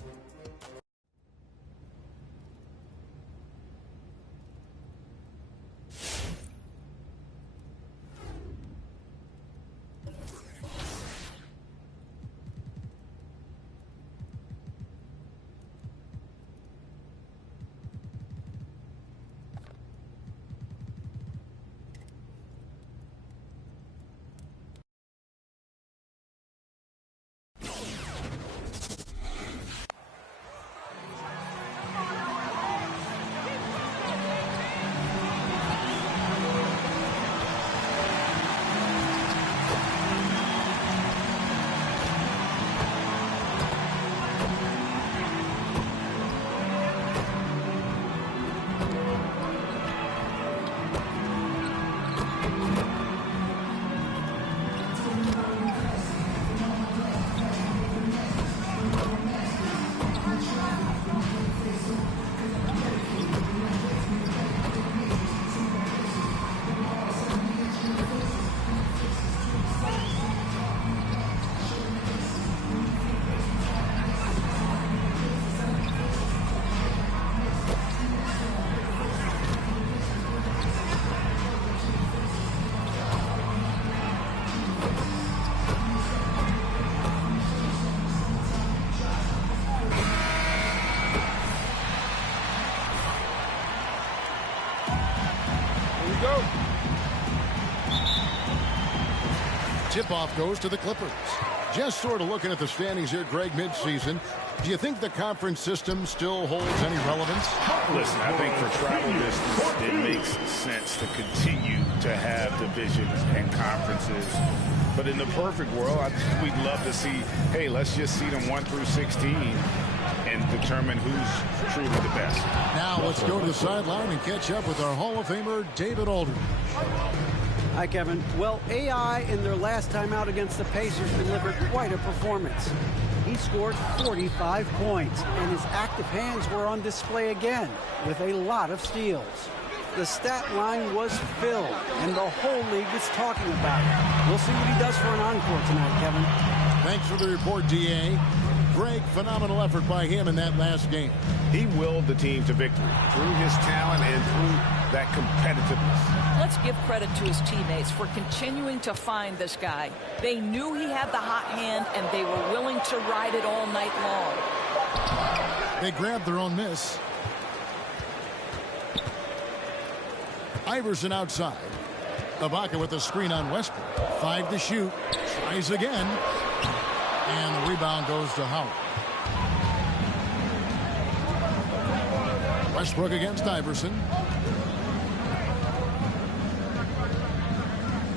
Tip-off goes to the Clippers. Just sort of looking at the standings here, Greg, midseason. Do you think the conference system still holds any relevance? Listen, I think for travel distance, it makes sense to continue to have divisions and conferences. But in the perfect world, we'd love to see, hey, let's just see them 1 through 16 and determine who's truly the best. Now let's go to the sideline and catch up with our Hall of Famer, David Aldridge. Hi, Kevin. Well, AI in their last time out against the Pacers delivered quite a performance. He scored 45 points, and his active hands were on display again with a lot of steals. The stat line was filled, and the whole league is talking about it. We'll see what he does for an encore tonight, Kevin. Thanks for the report, D.A. Greg, phenomenal effort by him in that last game. He willed the team to victory through his talent and through that competitiveness. Let's give credit to his teammates for continuing to find this guy. They knew he had the hot hand, and they were willing to ride it all night long. They grabbed their own miss. Iverson outside. Ibaka with the screen on Westbrook. 5 to shoot. Tries again. And the rebound goes to Howard. Westbrook against Iverson.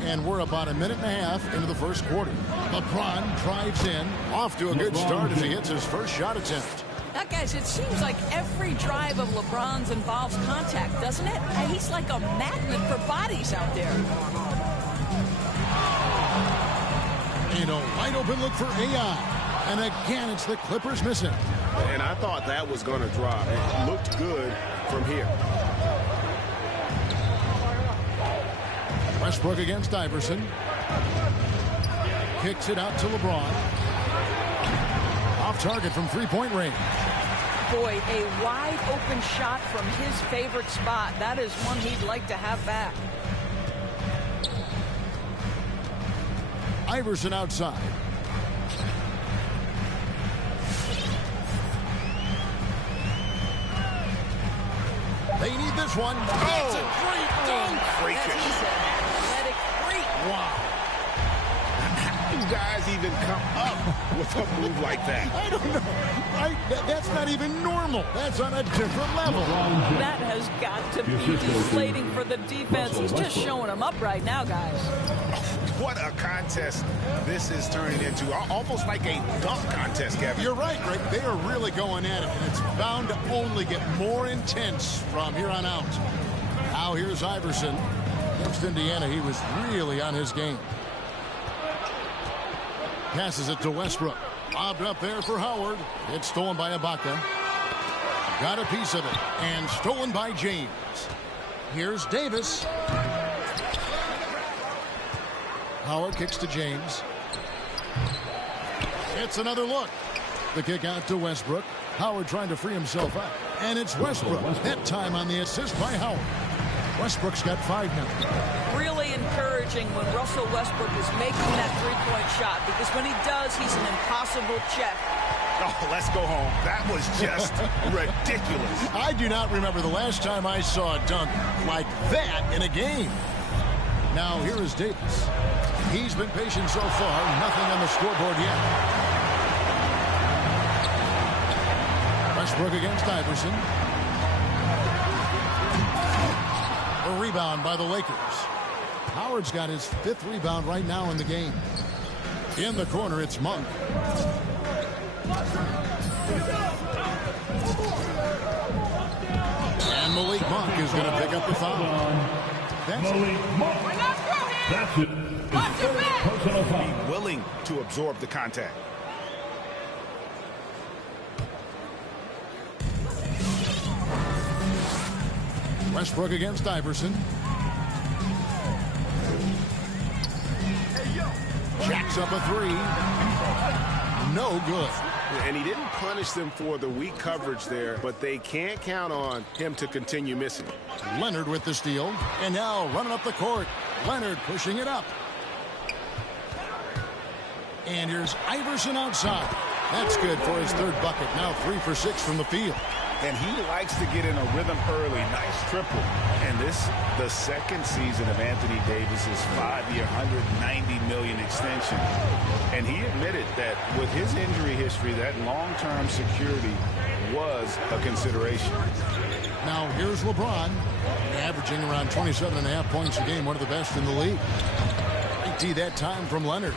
And we're about a minute and a half into the first quarter. LeBron drives in. Off to a good start as he hits his first shot attempt. Now, guys, it seems like every drive of LeBron's involves contact, doesn't it? He's like a magnet for bodies out there. And a wide open look for AI. And again, it's the Clippers missing. And I thought that was going to drop. It looked good from here. Westbrook against Iverson. Kicks it out to LeBron. Off target from three-point range. Boy, a wide open shot from his favorite spot. That is one he'd like to have back. Iverson outside. They need this one. That's a great dunk. As he said, athletic freak. Wow. do guys even come up with a move like that? I don't know. That's not even normal. That's on a different level. That has got to be deflating for the defense. He's just showing them up right now, guys. What a contest this is turning into. Almost like a dunk contest, Kevin. You're right, Greg. They are really going at it, and it's bound to only get more intense from here on out. Now here's Iverson. Against Indiana, he was really on his game. Passes it to Westbrook. Lobbed up there for Howard. It's stolen by Ibaka. Got a piece of it. And stolen by James. Here's Davis. Howard kicks to James. It's another look. The kick out to Westbrook. Howard trying to free himself up. And it's Westbrook. That time on the assist by Howard. Westbrook's got 5 now. Really encouraging when Russell Westbrook is making that three-point shot, because when he does, he's an impossible check. Oh, let's go home. That was just ridiculous. I do not remember the last time I saw a dunk like that in a game. Now here is Davis. He's been patient so far. Nothing on the scoreboard yet. Westbrook against Iverson. A rebound by the Lakers. Howard's got his 5th rebound right now in the game. In the corner, it's Monk. And Malik Monk is going to pick up the foul. Malik Monk. That's it. Personal foul. Be willing to absorb the contact. Westbrook against Iverson. Jacks up a 3. No good. And he didn't punish them for the weak coverage there, but they can't count on him to continue missing. Leonard with the steal. And now running up the court. Leonard pushing it up. And here's Iverson outside. That's good for his 3rd bucket. Now 3 for 6 from the field. And he likes to get in a rhythm early. Nice triple. And this, the 2nd season of Anthony Davis's 5-year, $190 million extension. And he admitted that with his injury history, that long-term security was a consideration. Now here's LeBron, averaging around 27.5 points a game, one of the best in the league. 18 that time from Leonard.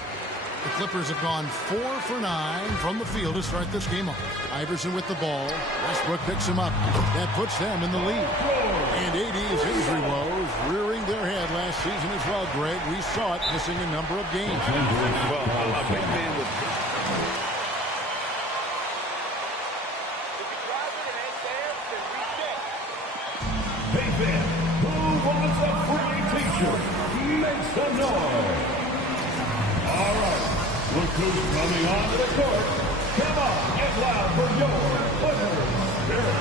The Clippers have gone 4 for 9 from the field to start this game off. Iverson with the ball. Westbrook picks him up. That puts them in the lead. And AD's injury woes rearing their head last season as well, Greg. We saw it missing a number of games. Well, a big man with... Hey, Ben, who wants a free t-shirt? Make some noise. All right, look who's coming onto the court. Come on, get loud for your Clippers Spirit.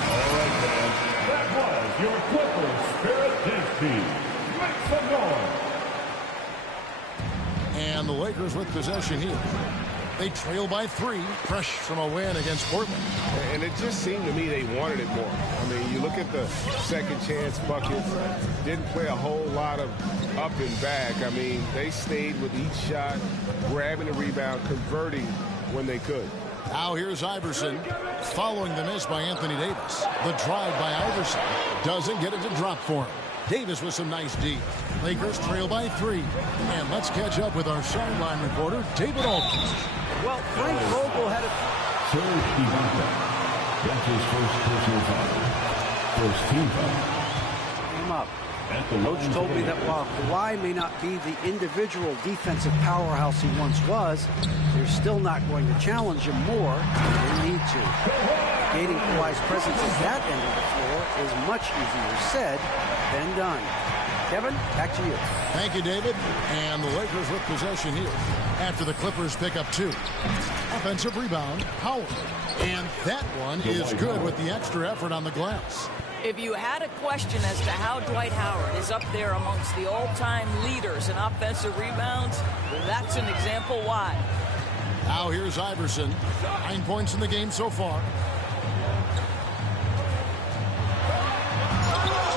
All right, man, that was your Clippers Spirit dance team. Make some noise. And the Lakers with possession here. They trail by 3, fresh from a win against Portland. And it just seemed to me they wanted it more. I mean, you look at the second chance buckets, didn't play a whole lot of up and back. I mean, they stayed with each shot, grabbing the rebound, converting when they could. Now here's Iverson, following the miss by Anthony Davis. The drive by Iverson doesn't get it to drop for him. Davis with some nice D. Lakers trail by 3. And let's catch up with our sideline reporter, David Aldridge. Well, Frank Vogel had a... Serge Ibaka. That's his first personal foul. First team foul. Came up. Coach told me that while Kawhi may not be the individual defensive powerhouse he once was, they're still not going to challenge him more than they need to. Gating Kawhi's presence at that end of the floor is much easier said than done. Kevin, back to you. Thank you, David. And the Lakers with possession here after the Clippers pick up 2. Offensive rebound, Howard. And that one is good with the extra effort on the glass. If you had a question as to how Dwight Howard is up there amongst the all-time leaders in offensive rebounds, that's an example why. Now here's Iverson. 9 points in the game so far.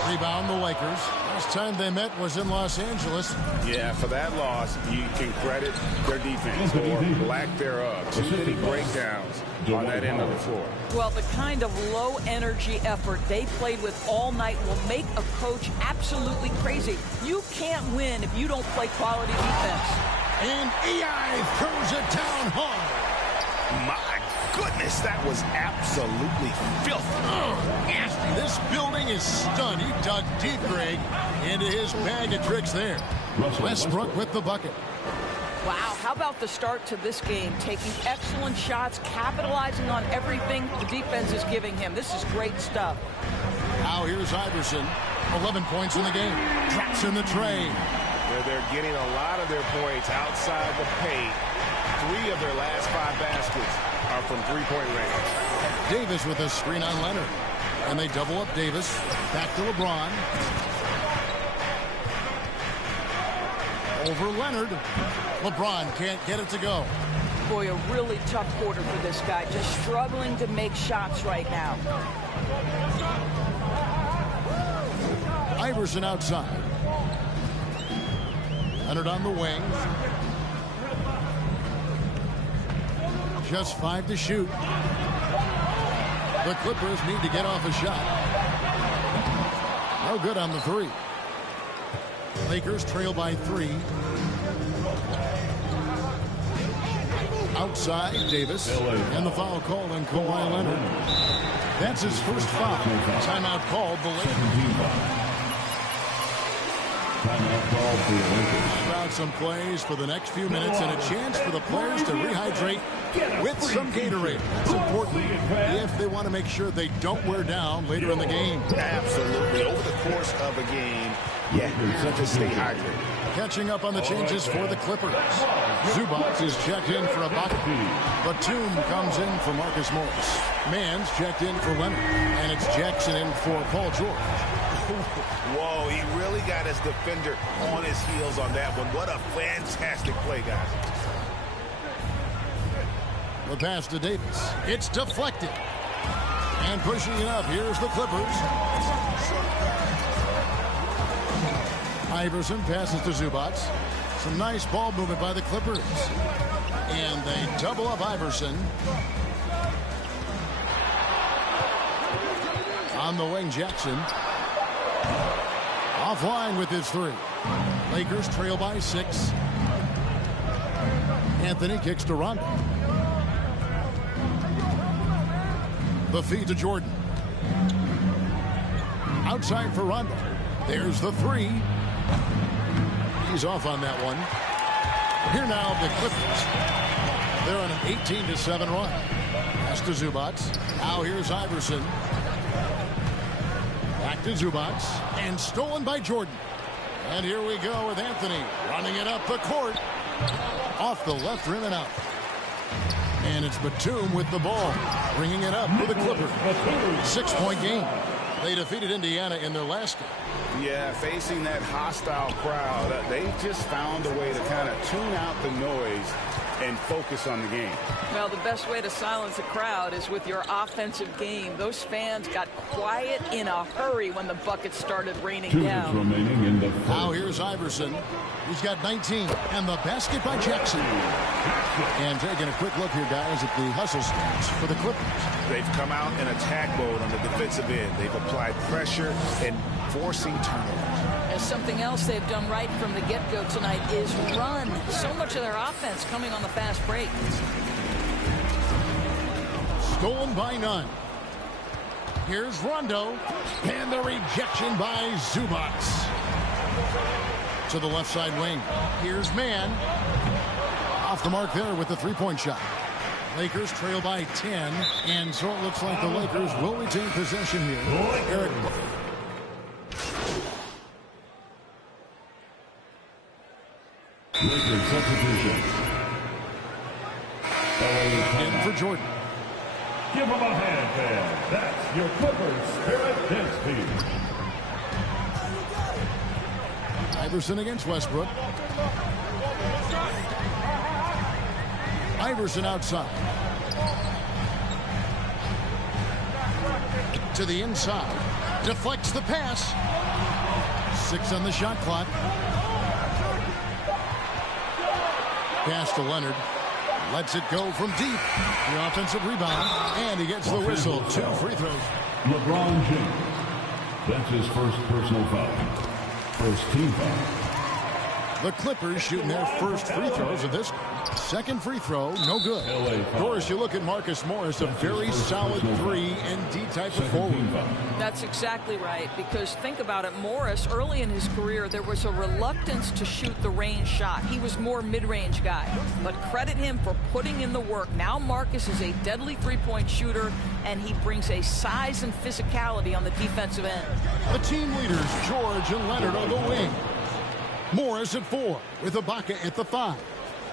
Rebound the Lakers. Last time they met was in Los Angeles. Yeah, for that loss, you can credit their defense or lack thereof. Too many breakdowns on that end of the floor. Well, the kind of low-energy effort they played with all night will make a coach absolutely crazy. You can't win if you don't play quality defense. And AI throws it down hard. My goodness, that was absolutely filthy. Nasty. This building is stunned. He dug deep, Greg, into his bag of tricks there. Westbrook with the bucket. Wow, how about the start to this game? Taking excellent shots, capitalizing on everything the defense is giving him. This is great stuff. Now here's Iverson. 11 points in the game. Drops in the tray. They're getting a lot of their points outside the paint. 3 of their last 5 baskets are from three-point range. Davis with a screen on Leonard. And they double up Davis. Back to LeBron. Over Leonard. LeBron can't get it to go. Boy, a really tough quarter for this guy. Just struggling to make shots right now. Iverson outside. Leonard on the wing. Just 5 to shoot. The Clippers need to get off a shot. No good on the 3. Lakers trail by 3. Outside, Davis. And the foul called on Kawhi Leonard. That's his first foul. Timeout called the Lakers. About some plays for the next few minutes and a chance for the players to rehydrate with some Gatorade. It's important if they want to make sure they don't wear down later in the game. Absolutely. Over the course of a game, just stay hydrated. Catching up on the changes for the Clippers. Zubac is checked in for a bucket. Batum comes in for Marcus Morris. Mann's checked in for Leonard. And it's Jackson in for Paul George. Whoa, he really got his defender on his heels on that one. What a fantastic play, guys. The pass to Davis. It's deflected. And pushing it up, here's the Clippers. Iverson passes to Zubac. Some nice ball movement by the Clippers. And they double up Iverson. On the wing, Jackson. Offline with his 3. Lakers trail by 6. Anthony kicks to Rondo. The feed to Jordan. Outside for Rondo. There's the 3. He's off on that one. Here now the Clippers. They're on an 18-7 run. Pass to Zubac. Now here's Iverson. Back to Zubac. And stolen by Jordan. And here we go with Anthony running it up the court. Off the left rim and out. And it's Batum with the ball. Bringing it up for the Clippers. 6-point game. They defeated Indiana in their last game. Yeah, facing that hostile crowd, they just found a way to kind of tune out the noise and focus on the game. Well, the best way to silence a crowd is with your offensive game. Those fans got quiet in a hurry when the buckets started raining down. Remaining in the now here's Iverson. He's got 19. And the basket by Jackson. And taking a quick look here, guys, at the hustle stats for the Clippers. They've come out in attack mode on the defensive end. They've applied pressure and forcing turnovers. And something else they've done right from the get-go tonight is run. So much of their offense coming on the fast break. Stolen by none. Here's Rondo. And the rejection by Zubac. To the left side wing. Here's Mann. Off the mark there with the three-point shot. Lakers trail by 10. And so it looks like the Lakers will retain possession here. Eric. Lakers substitution. In for Jordan. Give him a hand, man. That's your Clippers Spirit Dance Team. Iverson against Westbrook. Iverson outside. To the inside. Deflects the pass. 6 on the shot clock. Pass to Leonard. Lets it go from deep. The offensive rebound. And he gets the whistle. 2 free throws. LeBron James. That's his first personal foul. First team foul. The Clippers shooting their first free throws of this. Second free throw, no good. Of course, you look at Marcus Morris, a very solid 3 and D type of forward. That's exactly right, because think about it, Morris, early in his career, there was a reluctance to shoot the range shot. He was more mid-range guy, but credit him for putting in the work. Now Marcus is a deadly three-point shooter, and he brings a size and physicality on the defensive end. The team leaders, George and Leonard, on the wing. Morris at 4 with Ibaka at the 5.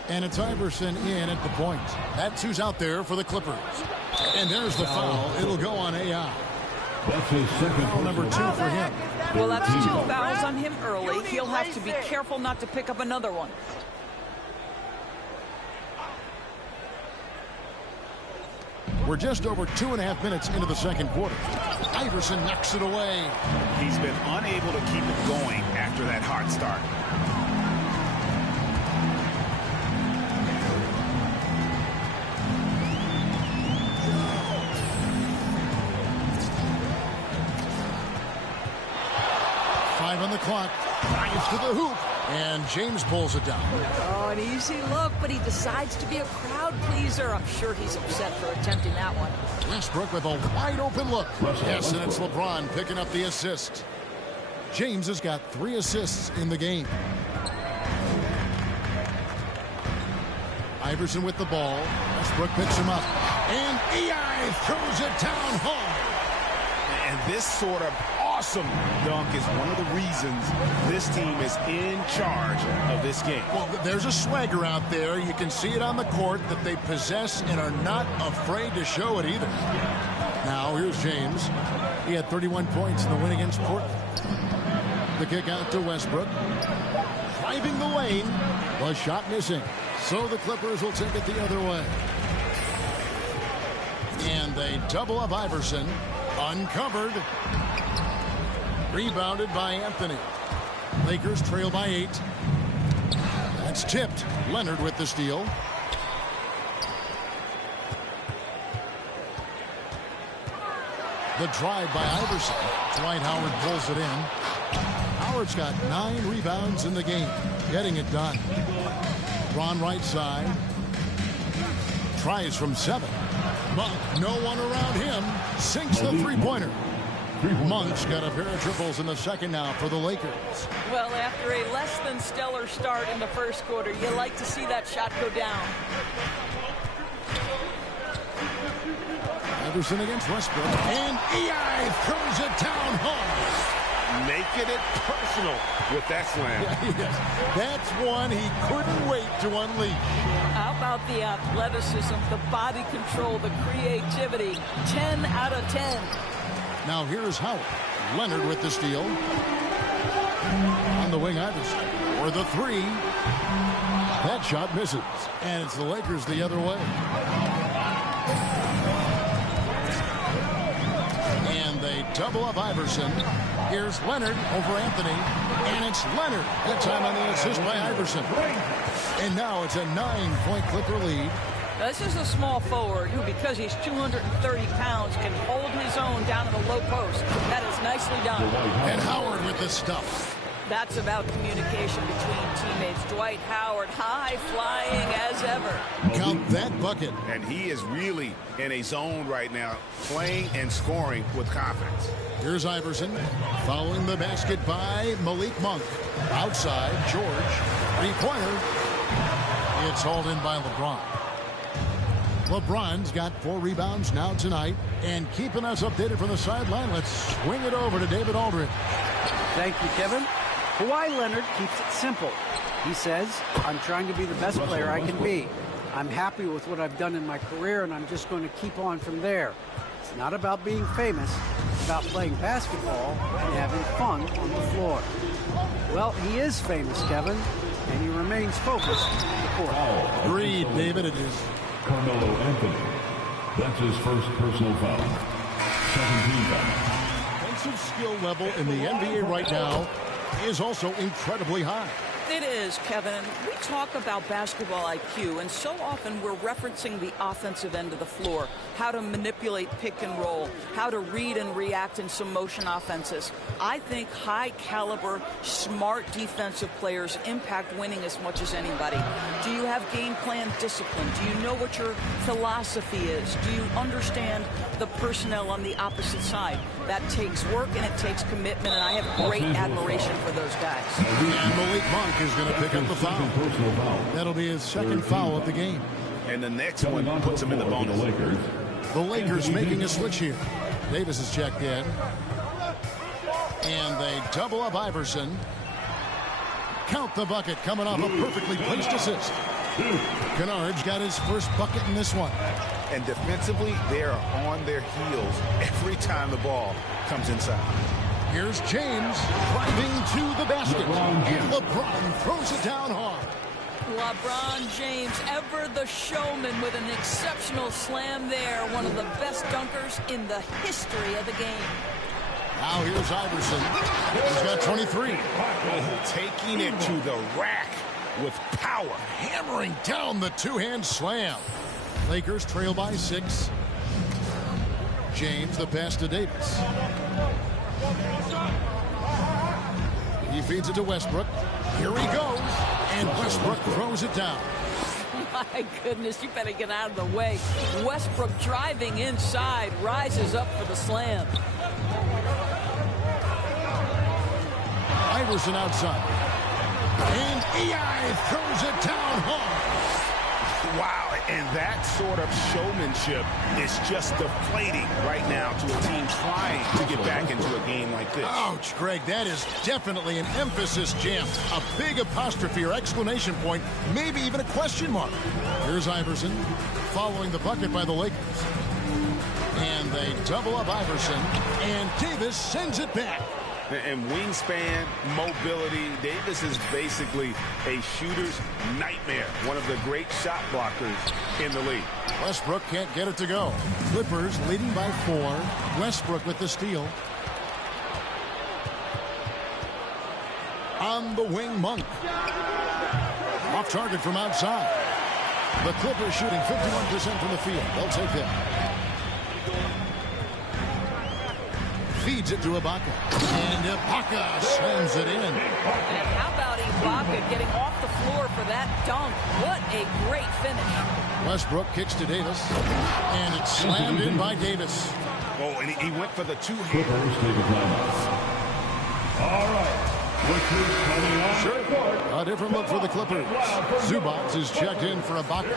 And it's Iverson in at the point. That's who's out there for the Clippers. And there's the foul. It'll go on AI. That's his second Foul number 2 for him. Well, that's 2 fouls on him early. He'll have to be careful not to pick up another one. We're just over 2.5 minutes into the second quarter. Iverson knocks it away. He's been unable to keep it going after that hot start. On the clock, drives to the hoop, and James pulls it down. Oh, an easy look, but he decides to be a crowd pleaser. I'm sure he's upset for attempting that one. Westbrook with a wide open look. Yes, and it's LeBron picking up the assist. James has got 3 assists in the game. Iverson with the ball. Westbrook picks him up, and AI throws it down hard. And this sort of awesome dunk is one of the reasons this team is in charge of this game. Well, there's a swagger out there. You can see it on the court that they possess and are not afraid to show it either. Now, here's James. He had 31 points in the win against Portland. The kick out to Westbrook. Driving the lane. The shot missing. So the Clippers will take it the other way. And they double up Iverson. Uncovered. Rebounded by Anthony. Lakers trail by 8. That's tipped. Leonard with the steal. The drive by Iverson. Dwight Howard pulls it in. Howard's got 9 rebounds in the game. Getting it done. Ron right side. Tries from 7. Monk, no one around him. Sinks the three-pointer. Monk's got a pair of triples in the second now for the Lakers. Well, after a less than stellar start in the first quarter, you like to see that shot go down. Iverson against Westbrook. And EI throws it down hard. Making it personal with that slam. Yes. That's one he couldn't wait to unleash. How about the athleticism, the body control, the creativity? 10 out of 10. Now here's Howard. Leonard with the steal. On the wing, Iverson. For the 3. That shot misses. And it's the Lakers the other way. And they double up Iverson. Here's Leonard over Anthony. And it's Leonard. That time on the assist by Iverson. And now it's a 9-point Clipper lead. Now, this is a small forward who, because he's 230 pounds, can hold his own down in the low post. That is nicely done. And Howard with the stuff. That's about communication between teammates. Dwight Howard, high-flying as ever. Count that bucket. And he is really in a zone right now, playing and scoring with confidence. Here's Iverson, following the basket by Malik Monk. Outside, George. 3-pointer. It's hauled in by LeBron. LeBron's got 4 rebounds now tonight. And keeping us updated from the sideline, let's swing it over to David Aldridge. Thank you, Kevin. Kawhi Leonard keeps it simple. He says, I'm trying to be the best player I can be. I'm happy with what I've done in my career, and I'm just going to keep on from there. It's not about being famous. It's about playing basketball and having fun on the floor. Well, he is famous, Kevin, and he remains focused on the court. Agreed, David. It is Carmelo Anthony. That's his first personal foul. 17 foul. Offensive skill level in the NBA right now is also incredibly high. It is, Kevin. We talk about basketball IQ, and so often we're referencing the offensive end of the floor, how to manipulate pick and roll, how to read and react in some motion offenses. I think high-caliber, smart defensive players impact winning as much as anybody. Do you have game plan discipline? Do you know what your philosophy is? Do you understand the personnel on the opposite side? That takes work and it takes commitment, and I have great admiration for those guys. And Malik Monk is going to pick up the foul. That'll be his second foul of the game. And the next one puts him in the bonus. The Lakers making a switch here. Davis is checked in. And they double up Iverson. Count the bucket coming off a perfectly placed assist. Kennard's got his first bucket in this one. And defensively, they are on their heels every time the ball comes inside. Here's James driving to the basket. And LeBron throws it down hard. LeBron James, ever the showman, with an exceptional slam there. One of the best dunkers in the history of the game. Now here's Iverson. He's got 23. Taking it to the rack with power. Hammering down the two-hand slam. Lakers trail by 6. James, the pass to Davis. He feeds it to Westbrook. Here he goes. And Westbrook throws it down. My goodness, you better get out of the way. Westbrook driving inside, rises up for the slam. Iverson outside. And EI throws it down hard. Wow, and that sort of showmanship is just deflating right now to a team trying to get back into a game like this. Ouch, Greg, that is definitely an emphasis jam. A big apostrophe or exclamation point, maybe even a question mark. Here's Iverson following the bucket by the Lakers. And they double up Iverson, and Davis sends it back. And wingspan, mobility, Davis is basically a shooter's nightmare. One of the great shot blockers in the league. Westbrook can't get it to go. Clippers leading by 4. Westbrook with the steal. On the wing, Monk. Off target from outside. The Clippers shooting 51% from the field. They'll take that. Feeds it to Ibaka. And Ibaka slams it in. And how about Ibaka getting off the floor for that dunk? What a great finish. Westbrook kicks to Davis. And it's slammed in by Davis. Oh, and he went for the two-hand. All right. Sure. A different look for the Clippers. Zubac is checked in for Ibaka.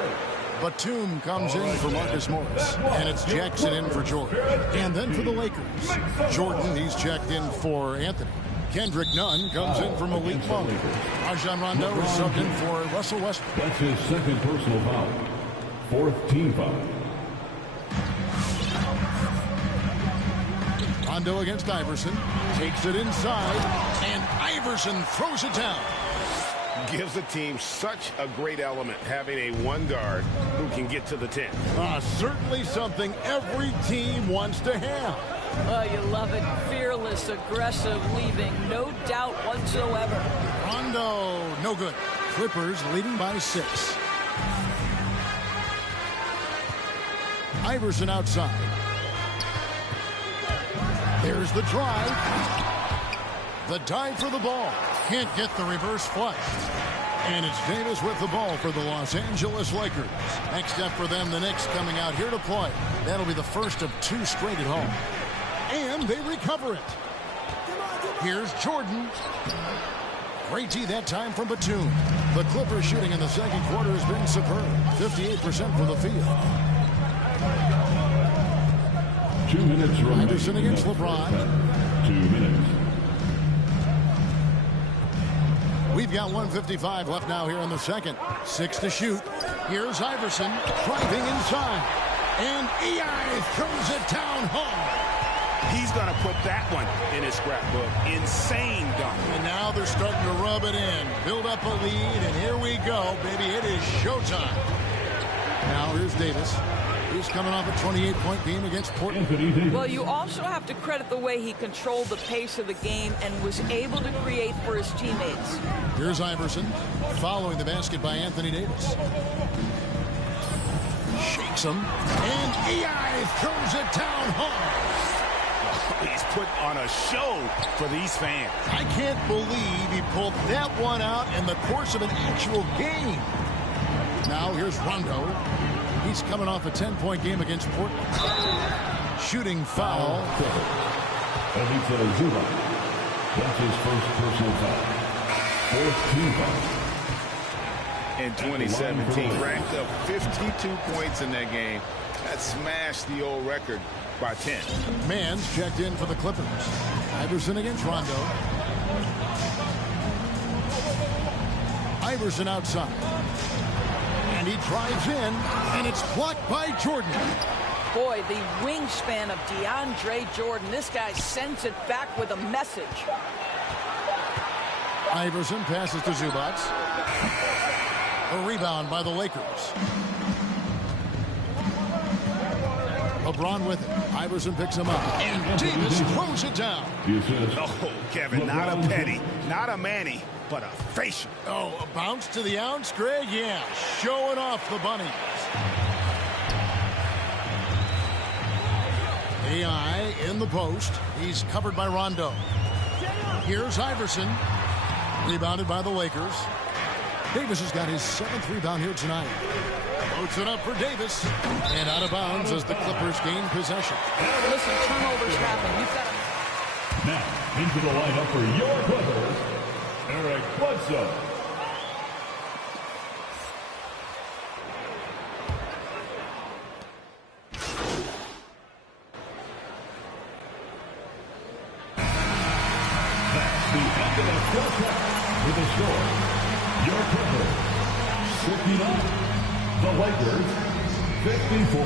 Batum comes in for Marcus Morris. And it's Jackson in for Jordan. And then for the Lakers, Jordan, he's checked in for Anthony. Kendrick Nunn comes in for Malik Monk. Rajon Rondo is subbed in for Russell Westbrook. That's his second personal foul. 4th team foul. Rondo against Iverson. Takes it inside. And Iverson throws it down. Gives a team such a great element having a one guard who can get to the 10. Certainly something every team wants to have. Oh, you love it. Fearless, aggressive, leaving. No doubt whatsoever. Rondo, no good. Clippers leading by 6. Iverson outside. There's the drive. The dive for the ball. Can't get the reverse flush. And it's Davis with the ball for the Los Angeles Lakers. Next step for them, the Knicks coming out here to play. That'll be the first of 2 straight at home. And they recover it. Here's Jordan. Great D that time from Batum. The Clippers shooting in the second quarter has been superb. 58% from the field. 2 minutes remaining. Iverson against LeBron. 2 minutes. We've got 1:55 left now here in the second. 6 to shoot. Here's Iverson driving inside. And EI throws it down hard. He's going to put that one in his scrapbook. Insane dunk. And now they're starting to rub it in. Build up a lead, and here we go, baby. It is showtime. Now here's Davis. He's coming off a 28-point game against Portland. Well, you also have to credit the way he controlled the pace of the game and was able to create for his teammates. Here's Iverson following the basket by Anthony Davis. Shakes him, and AI throws it down hard. He's put on a show for these fans. I can't believe he pulled that one out in the course of an actual game. Now here's Rondo. He's coming off a 10-point game against Portland. Shooting foul. And he's going to Zubac. That's his first personal foul. Fourth team foul. In 2017, racked up 52 points in that game. That smashed the old record by 10. Mann's checked in for the Clippers. Iverson against Rondo. Iverson outside. And he drives in, and it's blocked by Jordan. Boy, the wingspan of DeAndre Jordan. This guy sends it back with a message. Iverson passes to Zubac. A rebound by the Lakers. LeBron with it. Iverson picks him up. And Davis throws it down. Oh, Kevin, not a petty, not a Manny, but a facial. Oh, a bounce to the ounce, Greg? Yeah, showing off the bunnies. AI in the post. He's covered by Rondo. Here's Iverson. Rebounded by the Lakers. Davis has got his 7th rebound here tonight. Puts it up for Davis. And out of bounds as the Clippers gain possession. Listen, turnovers happen. You've got to... Now, into the lineup for your Clippers, Eric Bledsoe. That's the end of the first half with a score. Your Clippers 59. The Lakers 54.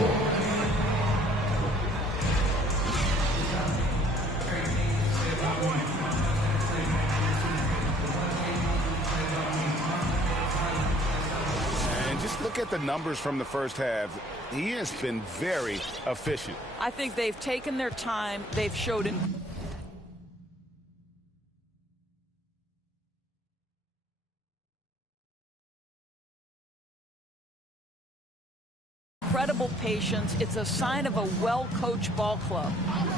And just look at the numbers from the first half. He has been very efficient. I think they've taken their time. They've showed incredible patience. It's a sign of a well-coached ball club.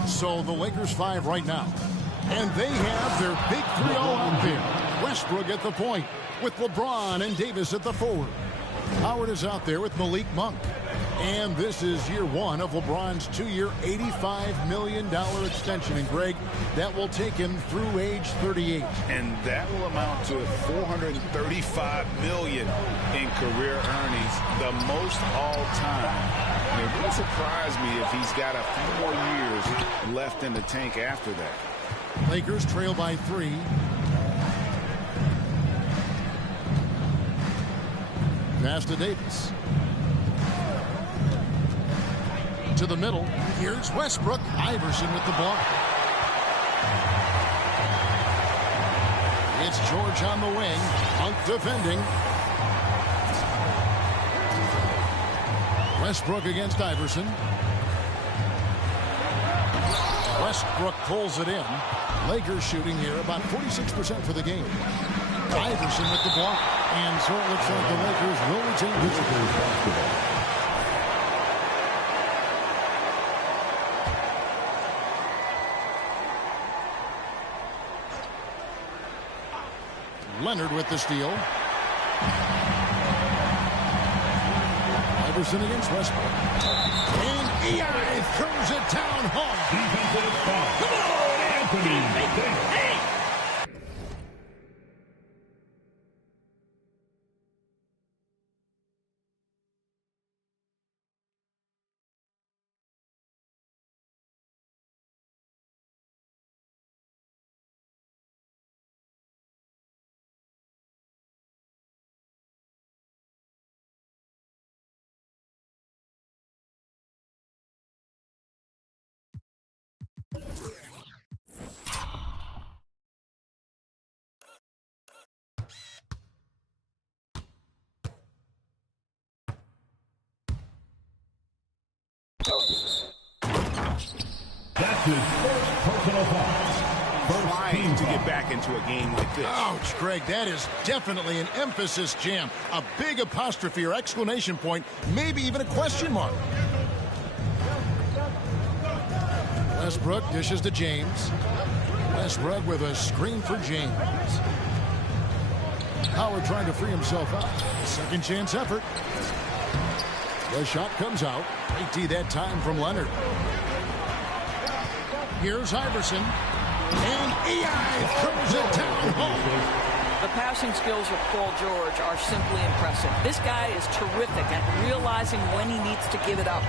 So the Lakers 5 right now. And they have their big 3-0 out there. Westbrook at the point with LeBron and Davis at the forward. Howard is out there with Malik Monk. And this is year 1 of LeBron's 2-year, $85 million extension. And Greg, that will take him through age 38. And that will amount to $435 million in career earnings, the most all time. It wouldn't surprise me if he's got a few more years left in the tank after that. Lakers trail by 3. Pass to Davis. To the middle. Here's Westbrook. Iverson with the block. It's George on the wing. Monk defending. Westbrook against Iverson. Westbrook pulls it in. Lakers shooting here about 46% for the game. Iverson with the block. And so it looks like the Lakers will retain visitors basketball. Leonard with the steal. Iverson against Westbrook. And EI throws it down hard. Defensive foul. Come on, Anthony. Hey! personal foul. Trying to get back into a game like this. Ouch, Greg, that is definitely an emphasis jam. A big apostrophe or exclamation point, maybe even a question mark. Westbrook dishes to James. Westbrook with a screen for James. Howard trying to free himself up. Second chance effort. The shot comes out. Great D that time from Leonard. Here's Iverson. And AI throws it down home. The passing skills of Paul George are simply impressive. This guy is terrific at realizing when he needs to give it up.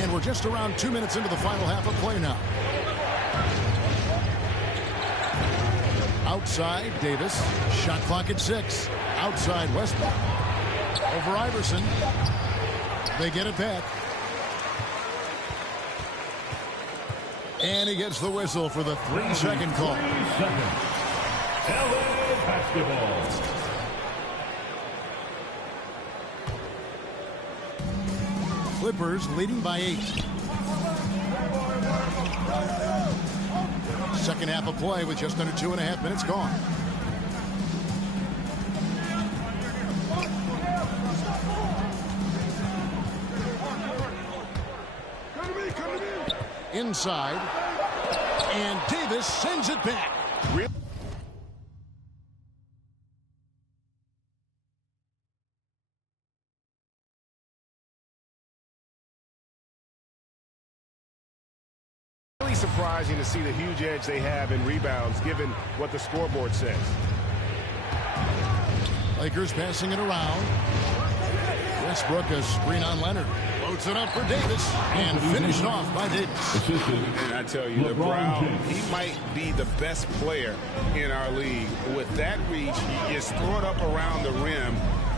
And we're just around 2 minutes into the final half of play now. Outside, Davis. Shot clock at 6. Outside, Westbrook. Over Iverson. They get it back. And he gets the whistle for the 3-second call. 3 seconds. LA basketball. Clippers leading by 8. Second half of play with just under 2.5 minutes gone. Inside, and Davis sends it back. Really surprising to see the huge edge they have in rebounds, given what the scoreboard says. Lakers passing it around. Westbrook a screen on Leonard. Floats it up for Davis and finished off by Davis. And I tell you, the Brown, he might be the best player in our league. With that reach, you just throw it up around the rim,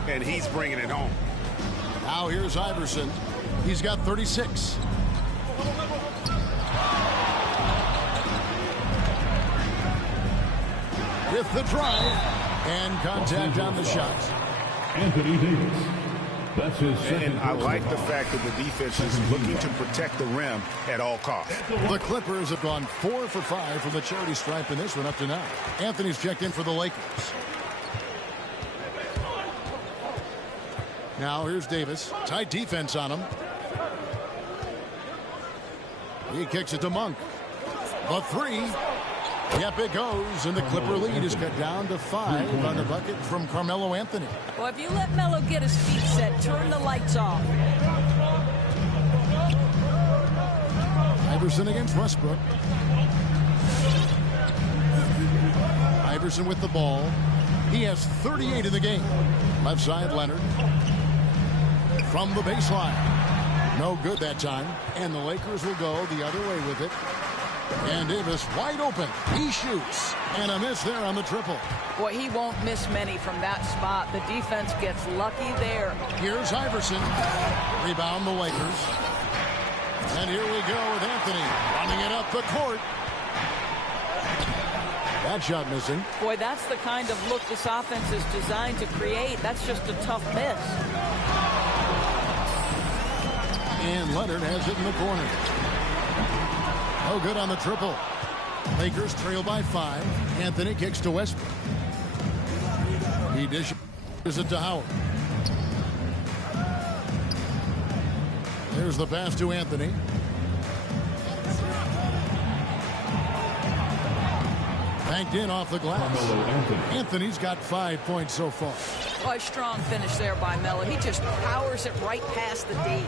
and he's bringing it home. Now here's Iverson. He's got 36. With the drive and contact on the shot. Anthony Davis. That's his second. And I like the fact that the defense is looking to protect the rim at all costs. The Clippers have gone 4 for 5 from the charity stripe in this one up to now. Anthony's checked in for the Lakers. Now here's Davis. Tight defense on him. He kicks it to Monk. The 3. Yep, it goes, and the Clipper lead is cut down to 5 on the bucket from Carmelo Anthony. Well, if you let Melo get his feet set, turn the lights off. Iverson against Westbrook. Iverson with the ball. He has 38 in the game. Left side, Leonard. From the baseline. No good that time, and the Lakers will go the other way with it. And Davis wide open. He shoots. And a miss there on the triple. Boy, he won't miss many from that spot. The defense gets lucky there. Here's Iverson. Rebound the Lakers. And here we go with Anthony running it up the court. That shot missing. Boy, that's the kind of look this offense is designed to create. That's just a tough miss. And Leonard has it in the corner. No good on the triple. Lakers trail by 5. Anthony kicks to Westbrook. He dishes it to Howard. There's the pass to Anthony. Banked in off the glass. Anthony's got 5 points so far. Oh, a strong finish there by Melo. He just powers it right past the D.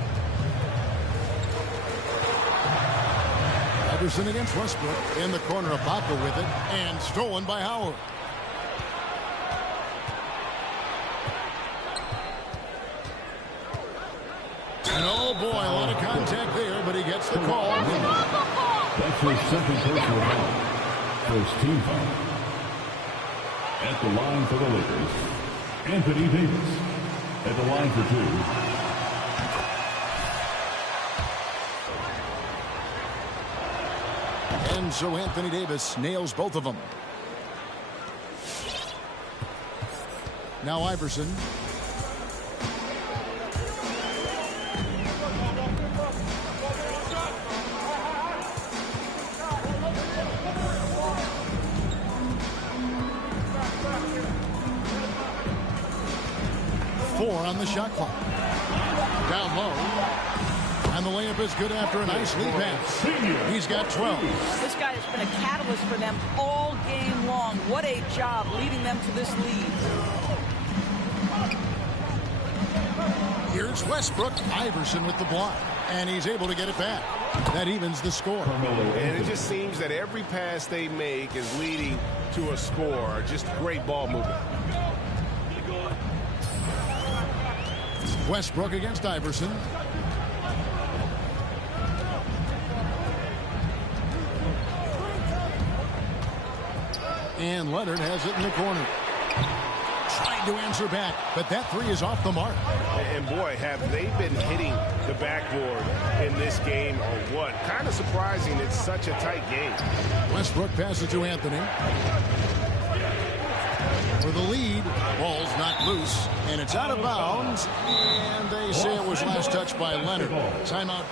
Iverson against Westbrook. In the corner, Ibaka with it. And stolen by Howard. And oh boy, a lot of contact there, but he gets the call. That's his second personal foul. First team foul. At the line for the Lakers, Anthony Davis. At the line for 2. And so Anthony Davis nails both of them. Now Iverson. on the shot clock. Down low. And the layup is good after a nice lead pass. He's got 12. This guy has been a catalyst for them all game long. What a job leading them to this lead. Here's Westbrook. Iverson with the block. And he's able to get it back. That evens the score. And it just seems that every pass they make is leading to a score. Just great ball movement. Westbrook against Iverson. And Leonard has it in the corner. Trying to answer back, but that three is off the mark. And boy, have they been hitting the backboard in this game or what? Kind of surprising it's such a tight game. Westbrook passes to Anthony. For the lead, ball's knocked loose, and it's out of bounds. And they say it was last touched by Leonard. Timeout.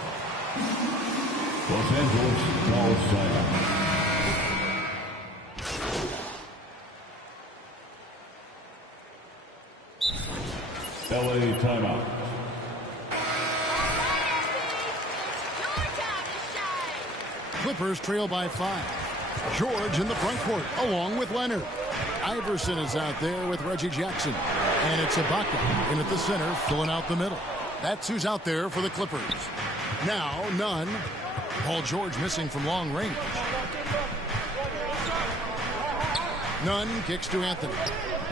Los Angeles calls timeout. LA timeout. Clippers trail by 5. George in the front court, along with Leonard. Iverson is out there with Reggie Jackson. And it's Ibaka in at the center, filling out the middle. That's who's out there for the Clippers. Now, Nunn. Paul George missing from long range. Nunn kicks to Anthony.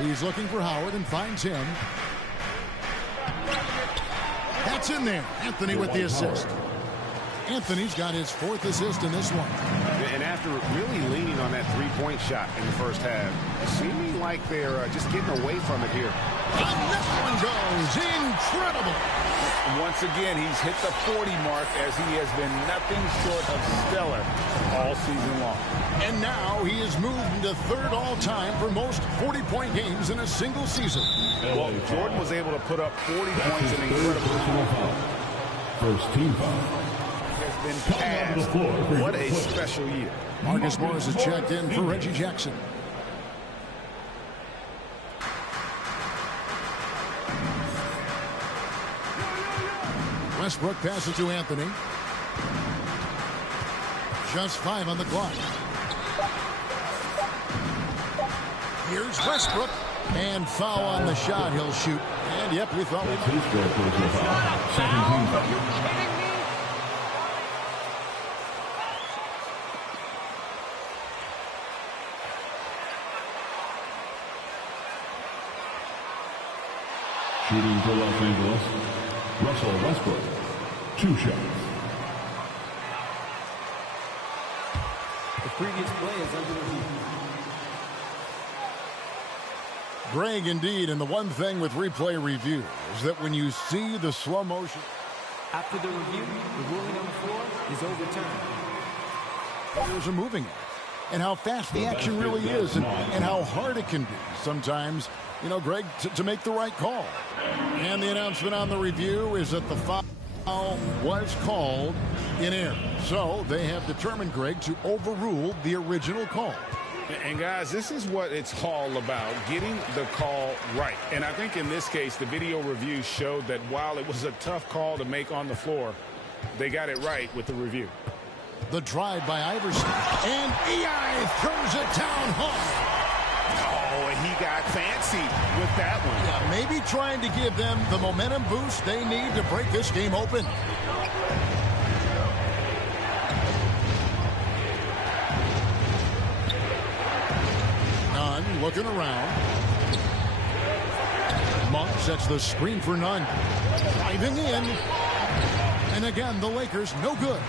He's looking for Howard and finds him. That's in there. Anthony with the assist. Anthony's got his 4th assist in this one. And after really leaning on that three-point shot in the first half, seeming like they're just getting away from it here. And that one goes. Incredible. Once again, he's hit the 40 mark as he has been nothing short of stellar all season long. And now he has moved into 3rd all-time for most 40-point games in a single season. Well, Jordan was able to put up 40 points in incredible. First team foul. Been passed. What a special year. Marcus Morris has checked in for Reggie Jackson. Westbrook passes to Anthony. Just 5 on the clock. Here's Westbrook. And foul on the shot. He'll shoot. And yep, we thought we might. Are you kidding me? Shooting for Los Angeles, Russell Westbrook. 2 shots. The previous play is under review. Greg, indeed, and the one thing with replay review is that when you see the slow motion. After the review, the ruling on the floor is overturned. Players are moving it. And how fast the action really is and how hard it can be sometimes, you know, Greg, to make the right call. And the announcement on the review is that the foul was called in error. So they have determined, Greg, to overrule the original call. And guys, this is what it's all about, getting the call right. And I think in this case, the video review showed that while it was a tough call to make on the floor, they got it right with the review. The drive by Iverson. And EI throws it down hard. Oh, and he got fancy with that one. Yeah, maybe trying to give them the momentum boost they need to break this game open. Nunn looking around. Monk sets the screen for Nunn. Driving in. And again, the Lakers no good.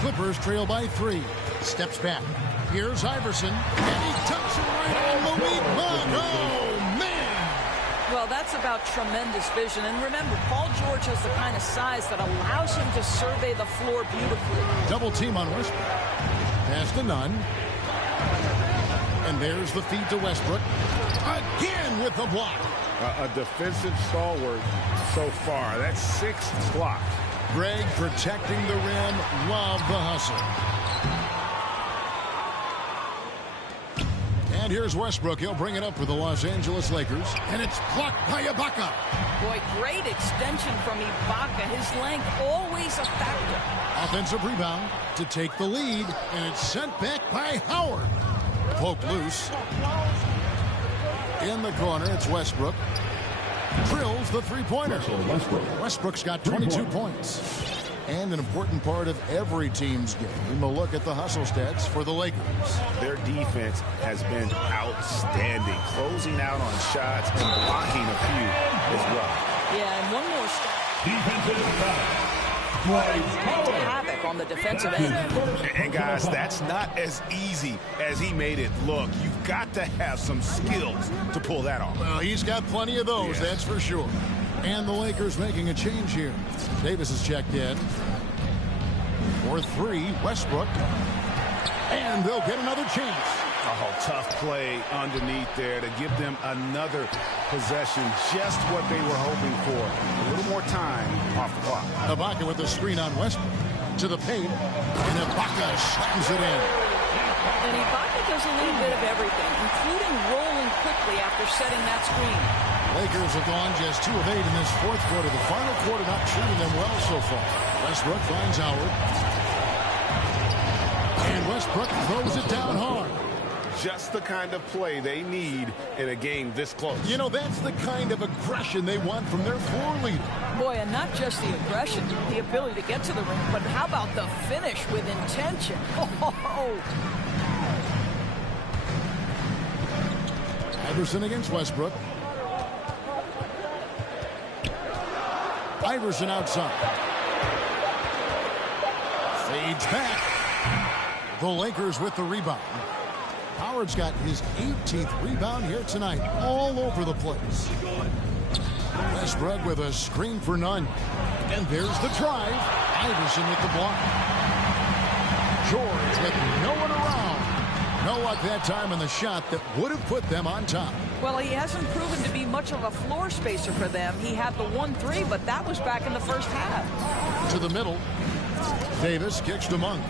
Clippers trail by 3. Steps back. Here's Iverson. And he tucks it right on the weak bug. Oh, man. Well, that's about tremendous vision. And remember, Paul George has the kind of size that allows him to survey the floor beautifully. Double team on Westbrook. Pass to Nunn. And there's the feed to Westbrook. Again with the block. A defensive stalwart so far. That's 6th block. Greg protecting the rim. Love the hustle. And here's Westbrook. He'll bring it up for the Los Angeles Lakers. And it's blocked by Ibaka. Boy, great extension from Ibaka. His length always a factor. Offensive rebound to take the lead. And it's sent back by Howard. Poked loose. In the corner, it's Westbrook. Drills the three-pointer. Westbrook's got 22 points. And an important part of every team's game, a look at the hustle stats for the Lakers. Their defense has been outstanding, closing out on shots and blocking a few as well. Yeah, and one more stat. Defensive foul. Havoc on the defensive end. And guys, that's not as easy as he made it look. You've got to have some skills to pull that off. Well, he's got plenty of those, that's for sure. And the Lakers making a change here. Davis is checked in. For three, Westbrook. And they'll get another chance. Oh, tough play underneath there to give them another possession. Just what they were hoping for. A little more time off the clock. Ibaka with the screen on Westbrook. To the paint. And Ibaka slams it in. And Ibaka does a little bit of everything, including rolling quickly after setting that screen. Lakers have gone just 2 of 8 in this fourth quarter. The final quarter not treating them well so far. Westbrook finds Howard. And Westbrook throws it down hard. Just the kind of play they need in a game this close. You know, that's the kind of aggression they want from their floor leader. Boy, and not just the aggression, the ability to get to the rim, but how about the finish with intention? Oh. Iverson against Westbrook. Iverson outside. Fades back. The Lakers with the rebound. Howard's got his 18th rebound here tonight. All over the place. Westbrook with a screen for none. And there's the drive. Iverson with the block. George with no one around. No luck that time in the shot that would have put them on top. Well, he hasn't proven to be much of a floor spacer for them. He had the 1-3, but that was back in the first half. To the middle. Davis kicks to Monk.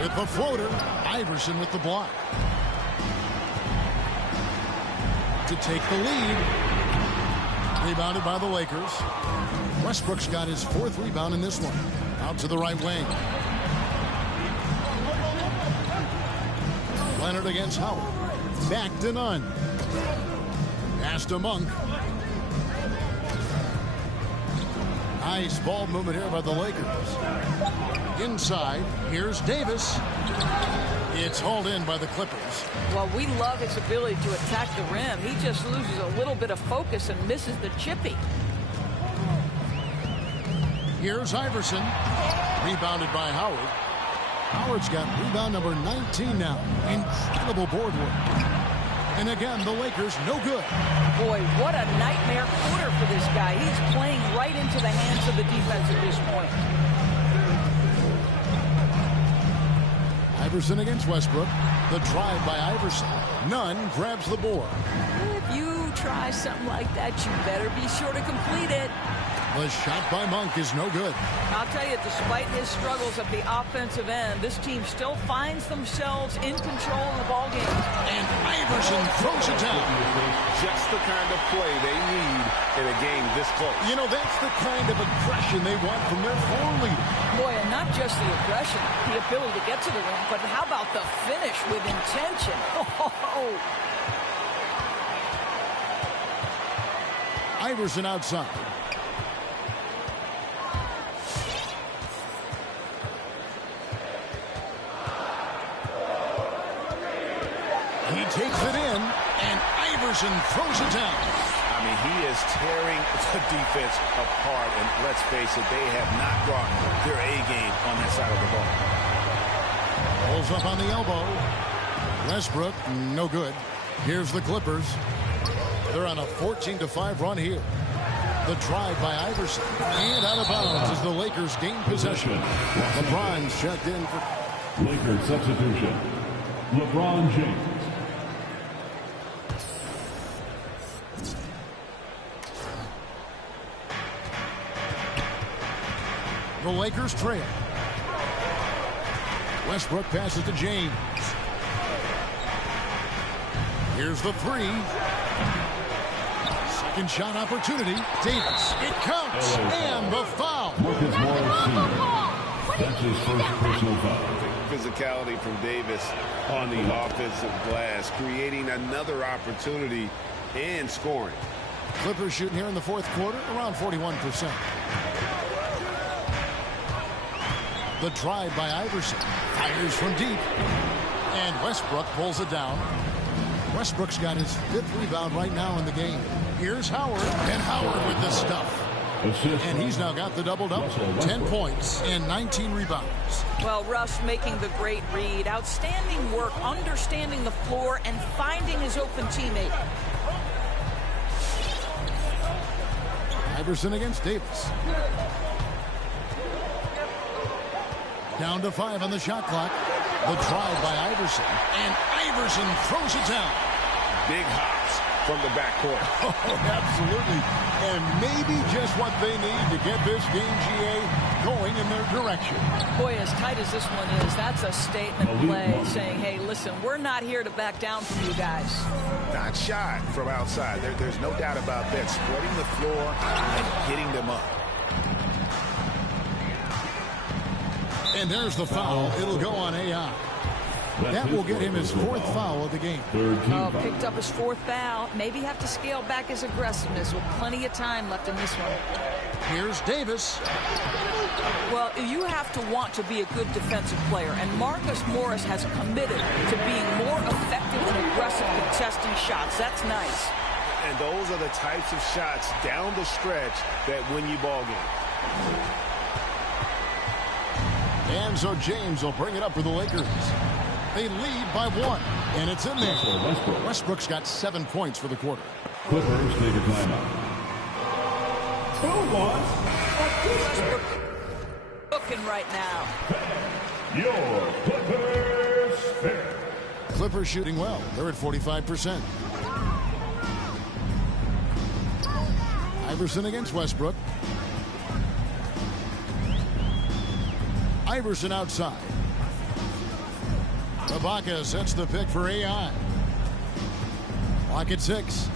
With the floater, Iverson with the block. To take the lead. Rebounded by the Lakers. Westbrook's got his 4th rebound in this one. Out to the right wing. Leonard against Howard. Back to none. Pass to Monk. Nice ball movement here by the Lakers. Inside, here's Davis. It's hauled in by the Clippers. Well, we love his ability to attack the rim. He just loses a little bit of focus and misses the chippy. Here's Iverson. Rebounded by Howard. Howard's got rebound number 19 now. Incredible board work. And again, the Lakers no good. Boy, what a nightmare quarter for this guy. He's playing right into the hands of the defense at this point. Iverson against Westbrook. The drive by Iverson. Nunn grabs the board. If you try something like that, you better be sure to complete it. The shot by Monk is no good. I'll tell you, despite his struggles at the offensive end, this team still finds themselves in control of the ballgame. And Iverson throws it down. Just the kind of play they need in a game this close. You know, that's the kind of aggression they want from their floor leader. Boy, and not just the aggression, the ability to get to the rim, but how about the finish with intention? Oh. Iverson outside. He takes it in, and Iverson throws it down. I mean, he is tearing the defense apart, and let's face it, they have not brought their A-game on that side of the ball. Pulls up on the elbow. Westbrook, no good. Here's the Clippers. They're on a 14-5 run here. The drive by Iverson. And out of bounds as the Lakers gain possession. LeBron's checked in for... Lakers substitution. LeBron James. The Lakers trail. Westbrook passes to James. Here's the three. Second shot opportunity. Davis. It counts. And the foul. Marcus Morris, that's his first personal foul. Physicality from Davis on the offensive glass, creating another opportunity and scoring. Clippers shooting here in the fourth quarter around 41%. The drive by Iverson. Fires from deep. And Westbrook pulls it down. Westbrook's got his 5th rebound right now in the game. Here's Howard. And Howard with the stuff. And he's now got the double-double. 10 points and 19 rebounds. Well, Russ making the great read. Outstanding work, understanding the floor, and finding his open teammate. Iverson against Davis. Down to 5 on the shot clock. The drive by Iverson. And Iverson throws it down. Big hops from the backcourt. Oh, absolutely. And maybe just what they need to get this game, GA, going in their direction. Boy, as tight as this one is, that's a statement play saying, hey, listen, we're not here to back down from you guys. Not shot from outside. There's no doubt about that. Spreading the floor and hitting them up. And there's the foul. It'll go on AI. That will get him his 4th foul of the game. Oh, picked up his 4th foul. Maybe have to scale back his aggressiveness with plenty of time left in this one. Here's Davis. Well, you have to want to be a good defensive player, and Marcus Morris has committed to being more effective and aggressive contesting shots. That's nice. And those are the types of shots down the stretch that win you ball games. And so James will bring it up for the Lakers. They lead by 1, and it's in there. Westbrook's got 7 points for the quarter. Clippers take a timeout. Who Westbrook looking right now. Your Clippers fair. Clippers shooting well. They're at 45%. Iverson against Westbrook. Iverson outside. Ibaka sets the pick for AI. Clock at 6.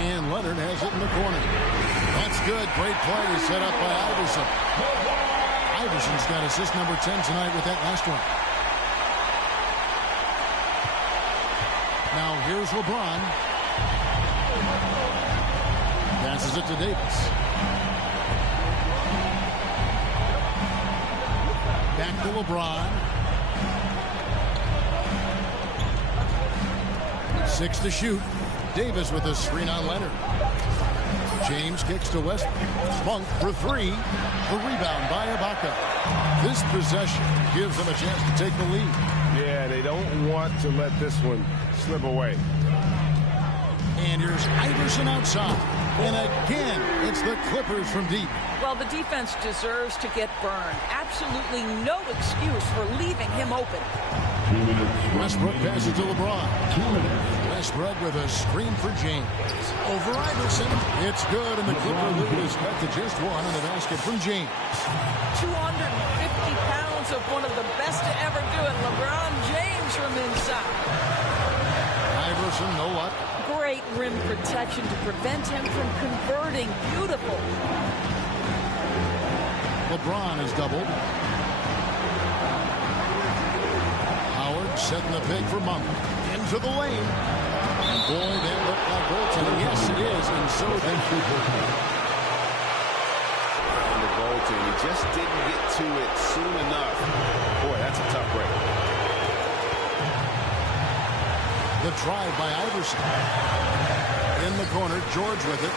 And Leonard has it in the corner. That's good. Great play set up by Iverson. Iverson's got assist number 10 tonight with that last one. Now here's LeBron. Passes it to Davis. Back to LeBron. 6 to shoot. Davis with a screen on Leonard. James kicks to Westbrook. Monk for 3. The rebound by Ibaka. This possession gives them a chance to take the lead. Yeah, they don't want to let this one slip away. And here's Iverson outside. And again, it's the Clippers from deep. Well, the defense deserves to get burned. Absolutely no excuse for leaving him open. Westbrook passes to LeBron. Westbrook with a screen for James. Over Iverson. It's good, and the Clipper lead is cut to just 1 on the basket from James. 250 pounds of one of the best to ever do it. LeBron James from inside. Iverson, no luck. Great rim protection to prevent him from converting. Beautiful. LeBron is doubled. Howard setting the pick for Monk. Into the lane. And boy, that looked like goaltending. Yes, it is. And so they On the goaltending, he just didn't get to it soon enough. Boy, that's a tough break. The drive by Iverson. In the corner, George with it.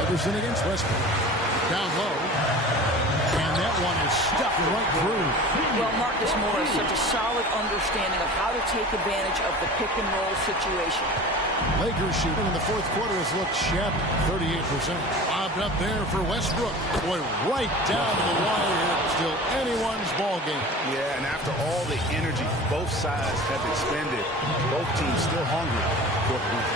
Iverson against Westbrook. Down low. And that one is stuffed right through. Well, Marcus Morris, such a solid understanding of how to take advantage of the pick-and-roll situation. Lakers shooting in the fourth quarter has looked shabby, 38%. Lobbed up there for Westbrook. Boy, right down to the wire here. Still anyone's ball game. Yeah, and after all the energy both sides have expended, both teams still hungry for a win.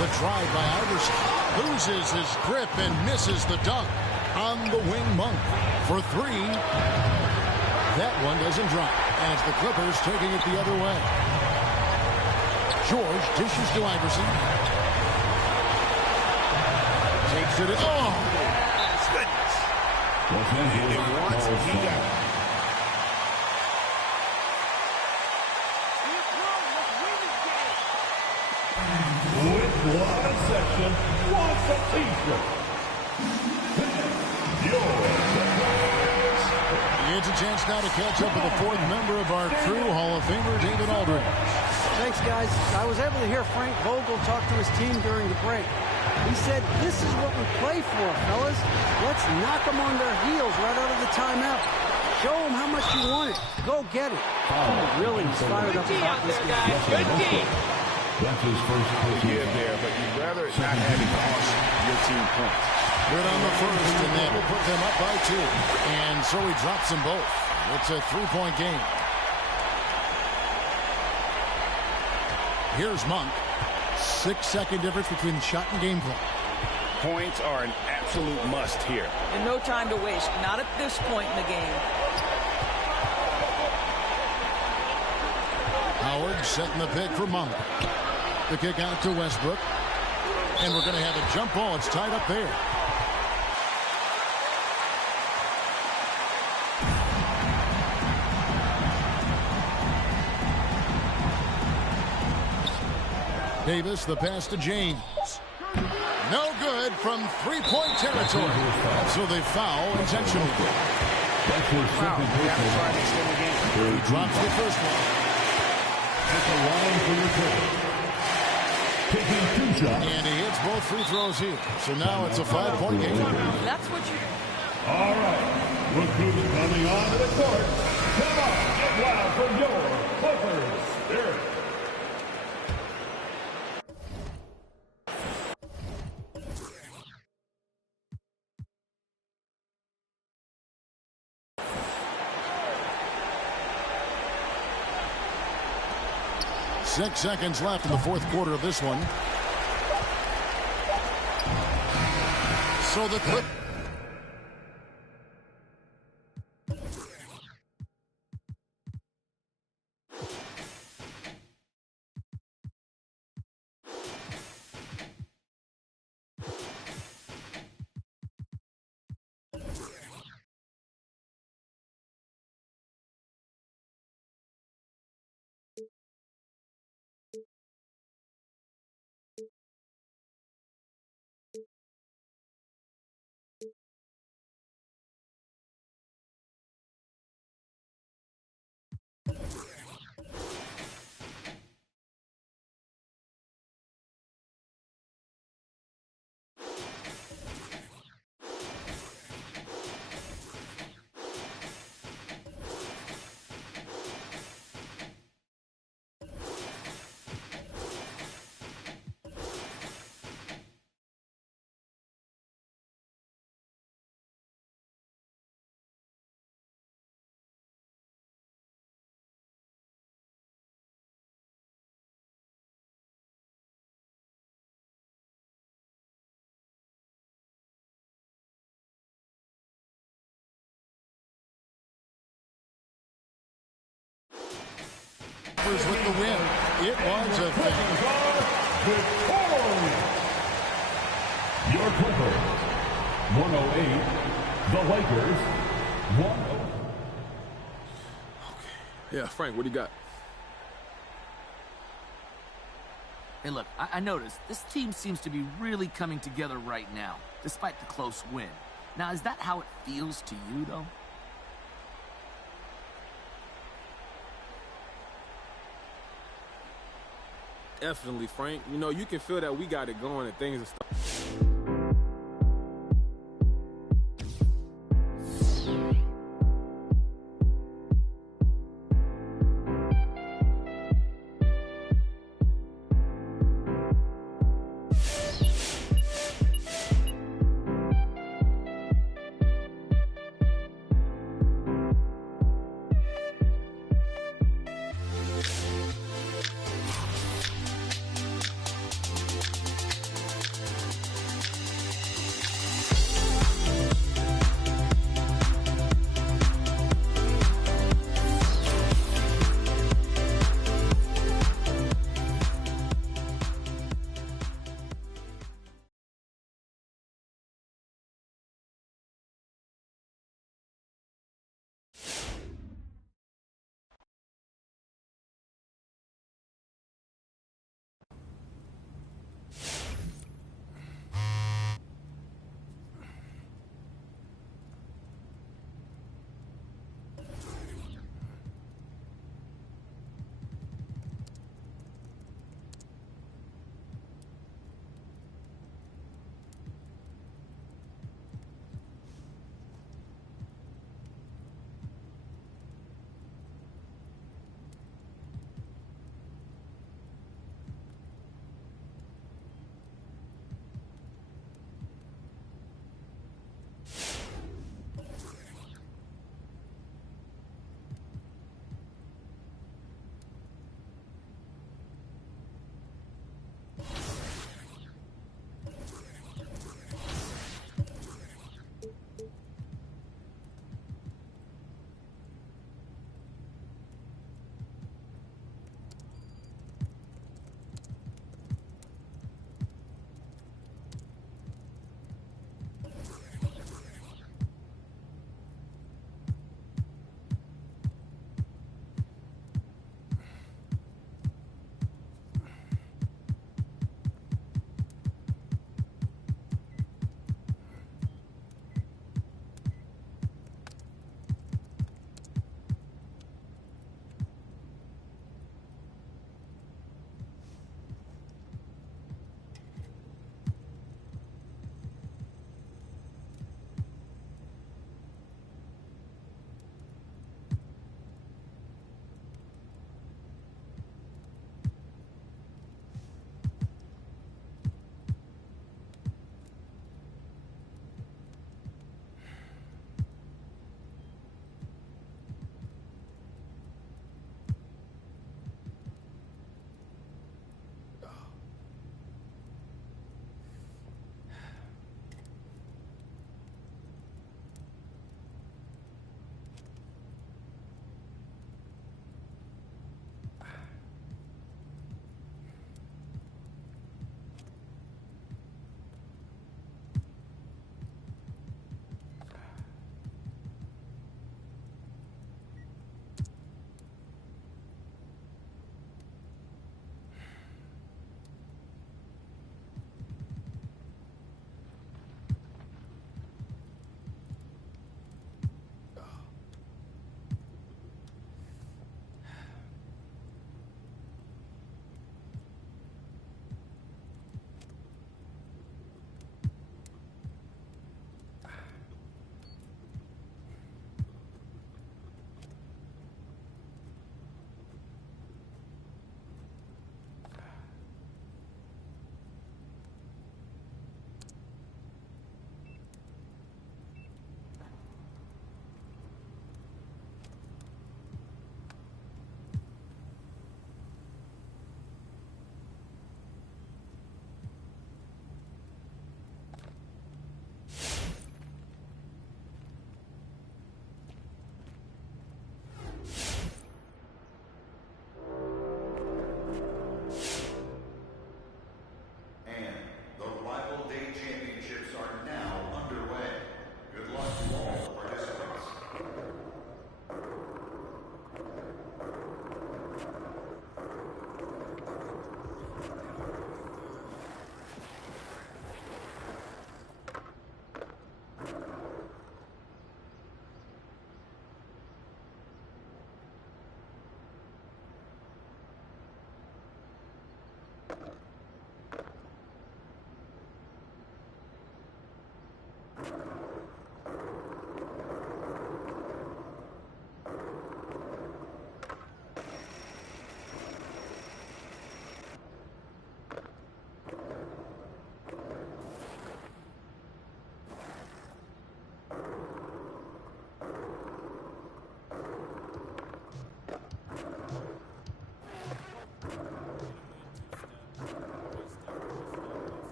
The The drive by Iverson. Loses his grip and misses the dunk on the wing Monk for three. That one doesn't drop as the Clippers taking it the other way. George dishes to Iverson. Takes it. Oh! Goodness. And once he got it. With one section, wants a t-shirt. It's a chance now to catch up with the fourth member of our crew, Hall of Famer David Aldridge. Thanks, guys. I was able to hear Frank Vogel talk to his team during the break. He said, this is what we play for, fellas. Let's knock them on their heels right out of the timeout. Show them how much you want it. Go get it. Really inspired up about this game. Good team. That's his first give there, but you'd rather not have it cost your team points. Good on the first, and that will put them up by 2. And so he drops them both. It's a 3-point game. Here's Monk. 6-second difference between the shot and game clock. Points are an absolute must here. And no time to waste. Not at this point in the game. Howard setting the pick for Monk. The kick out to Westbrook. And we're going to have a jump ball. It's tied up there. Davis, the pass to James. No good from three-point territory. So they foul intentionally. Wow. He drops the first one. And he hits both free throws here. So now it's a 5-point game. That's what you do. All right. Recruits coming onto the court. Come on, get wild for your Clippers. Spirit. Six seconds left in the fourth quarter of this one. So the Clip. With the win. It was a thing. Your Clippers, 108. The Lakers, 108. Yeah, Frank, what do you got? Hey, look, I noticed this team seems to be really coming together right now, despite the close win. Now, is that how it feels to you, though? Definitely, Frank. You know, you can feel that we got it going and things are starting.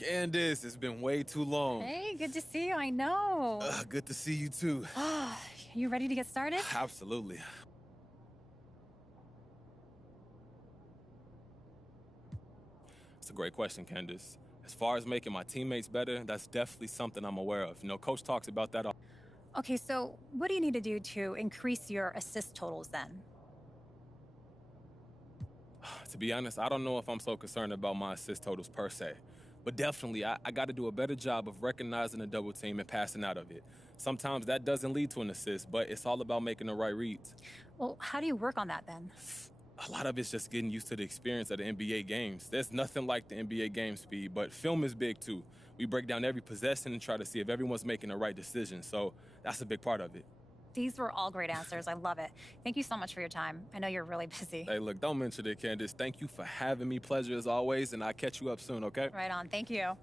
Candace, it's been way too long. Hey, good to see you. I know. Good to see you, too. You ready to get started? Absolutely. It's a great question, Candace. As far as making my teammates better, that's definitely something I'm aware of. You know, Coach talks about that all. Okay, so what do you need to do to increase your assist totals then? To be honest, I don't know if I'm so concerned about my assist totals per se. But definitely, I got to do a better job of recognizing a double team and passing out of it. Sometimes that doesn't lead to an assist, but it's all about making the right reads. Well, how do you work on that then? A lot of it's just getting used to the experience of the NBA games. There's nothing like the NBA game speed, but film is big too. We break down every possession and try to see if everyone's making the right decision. So that's a big part of it. These were all great answers. I love it. Thank you so much for your time. I know you're really busy. Hey, look, don't mention it, Candace. Thank you for having me. Pleasure as always, and I'll catch you up soon, okay? Right on. Thank you.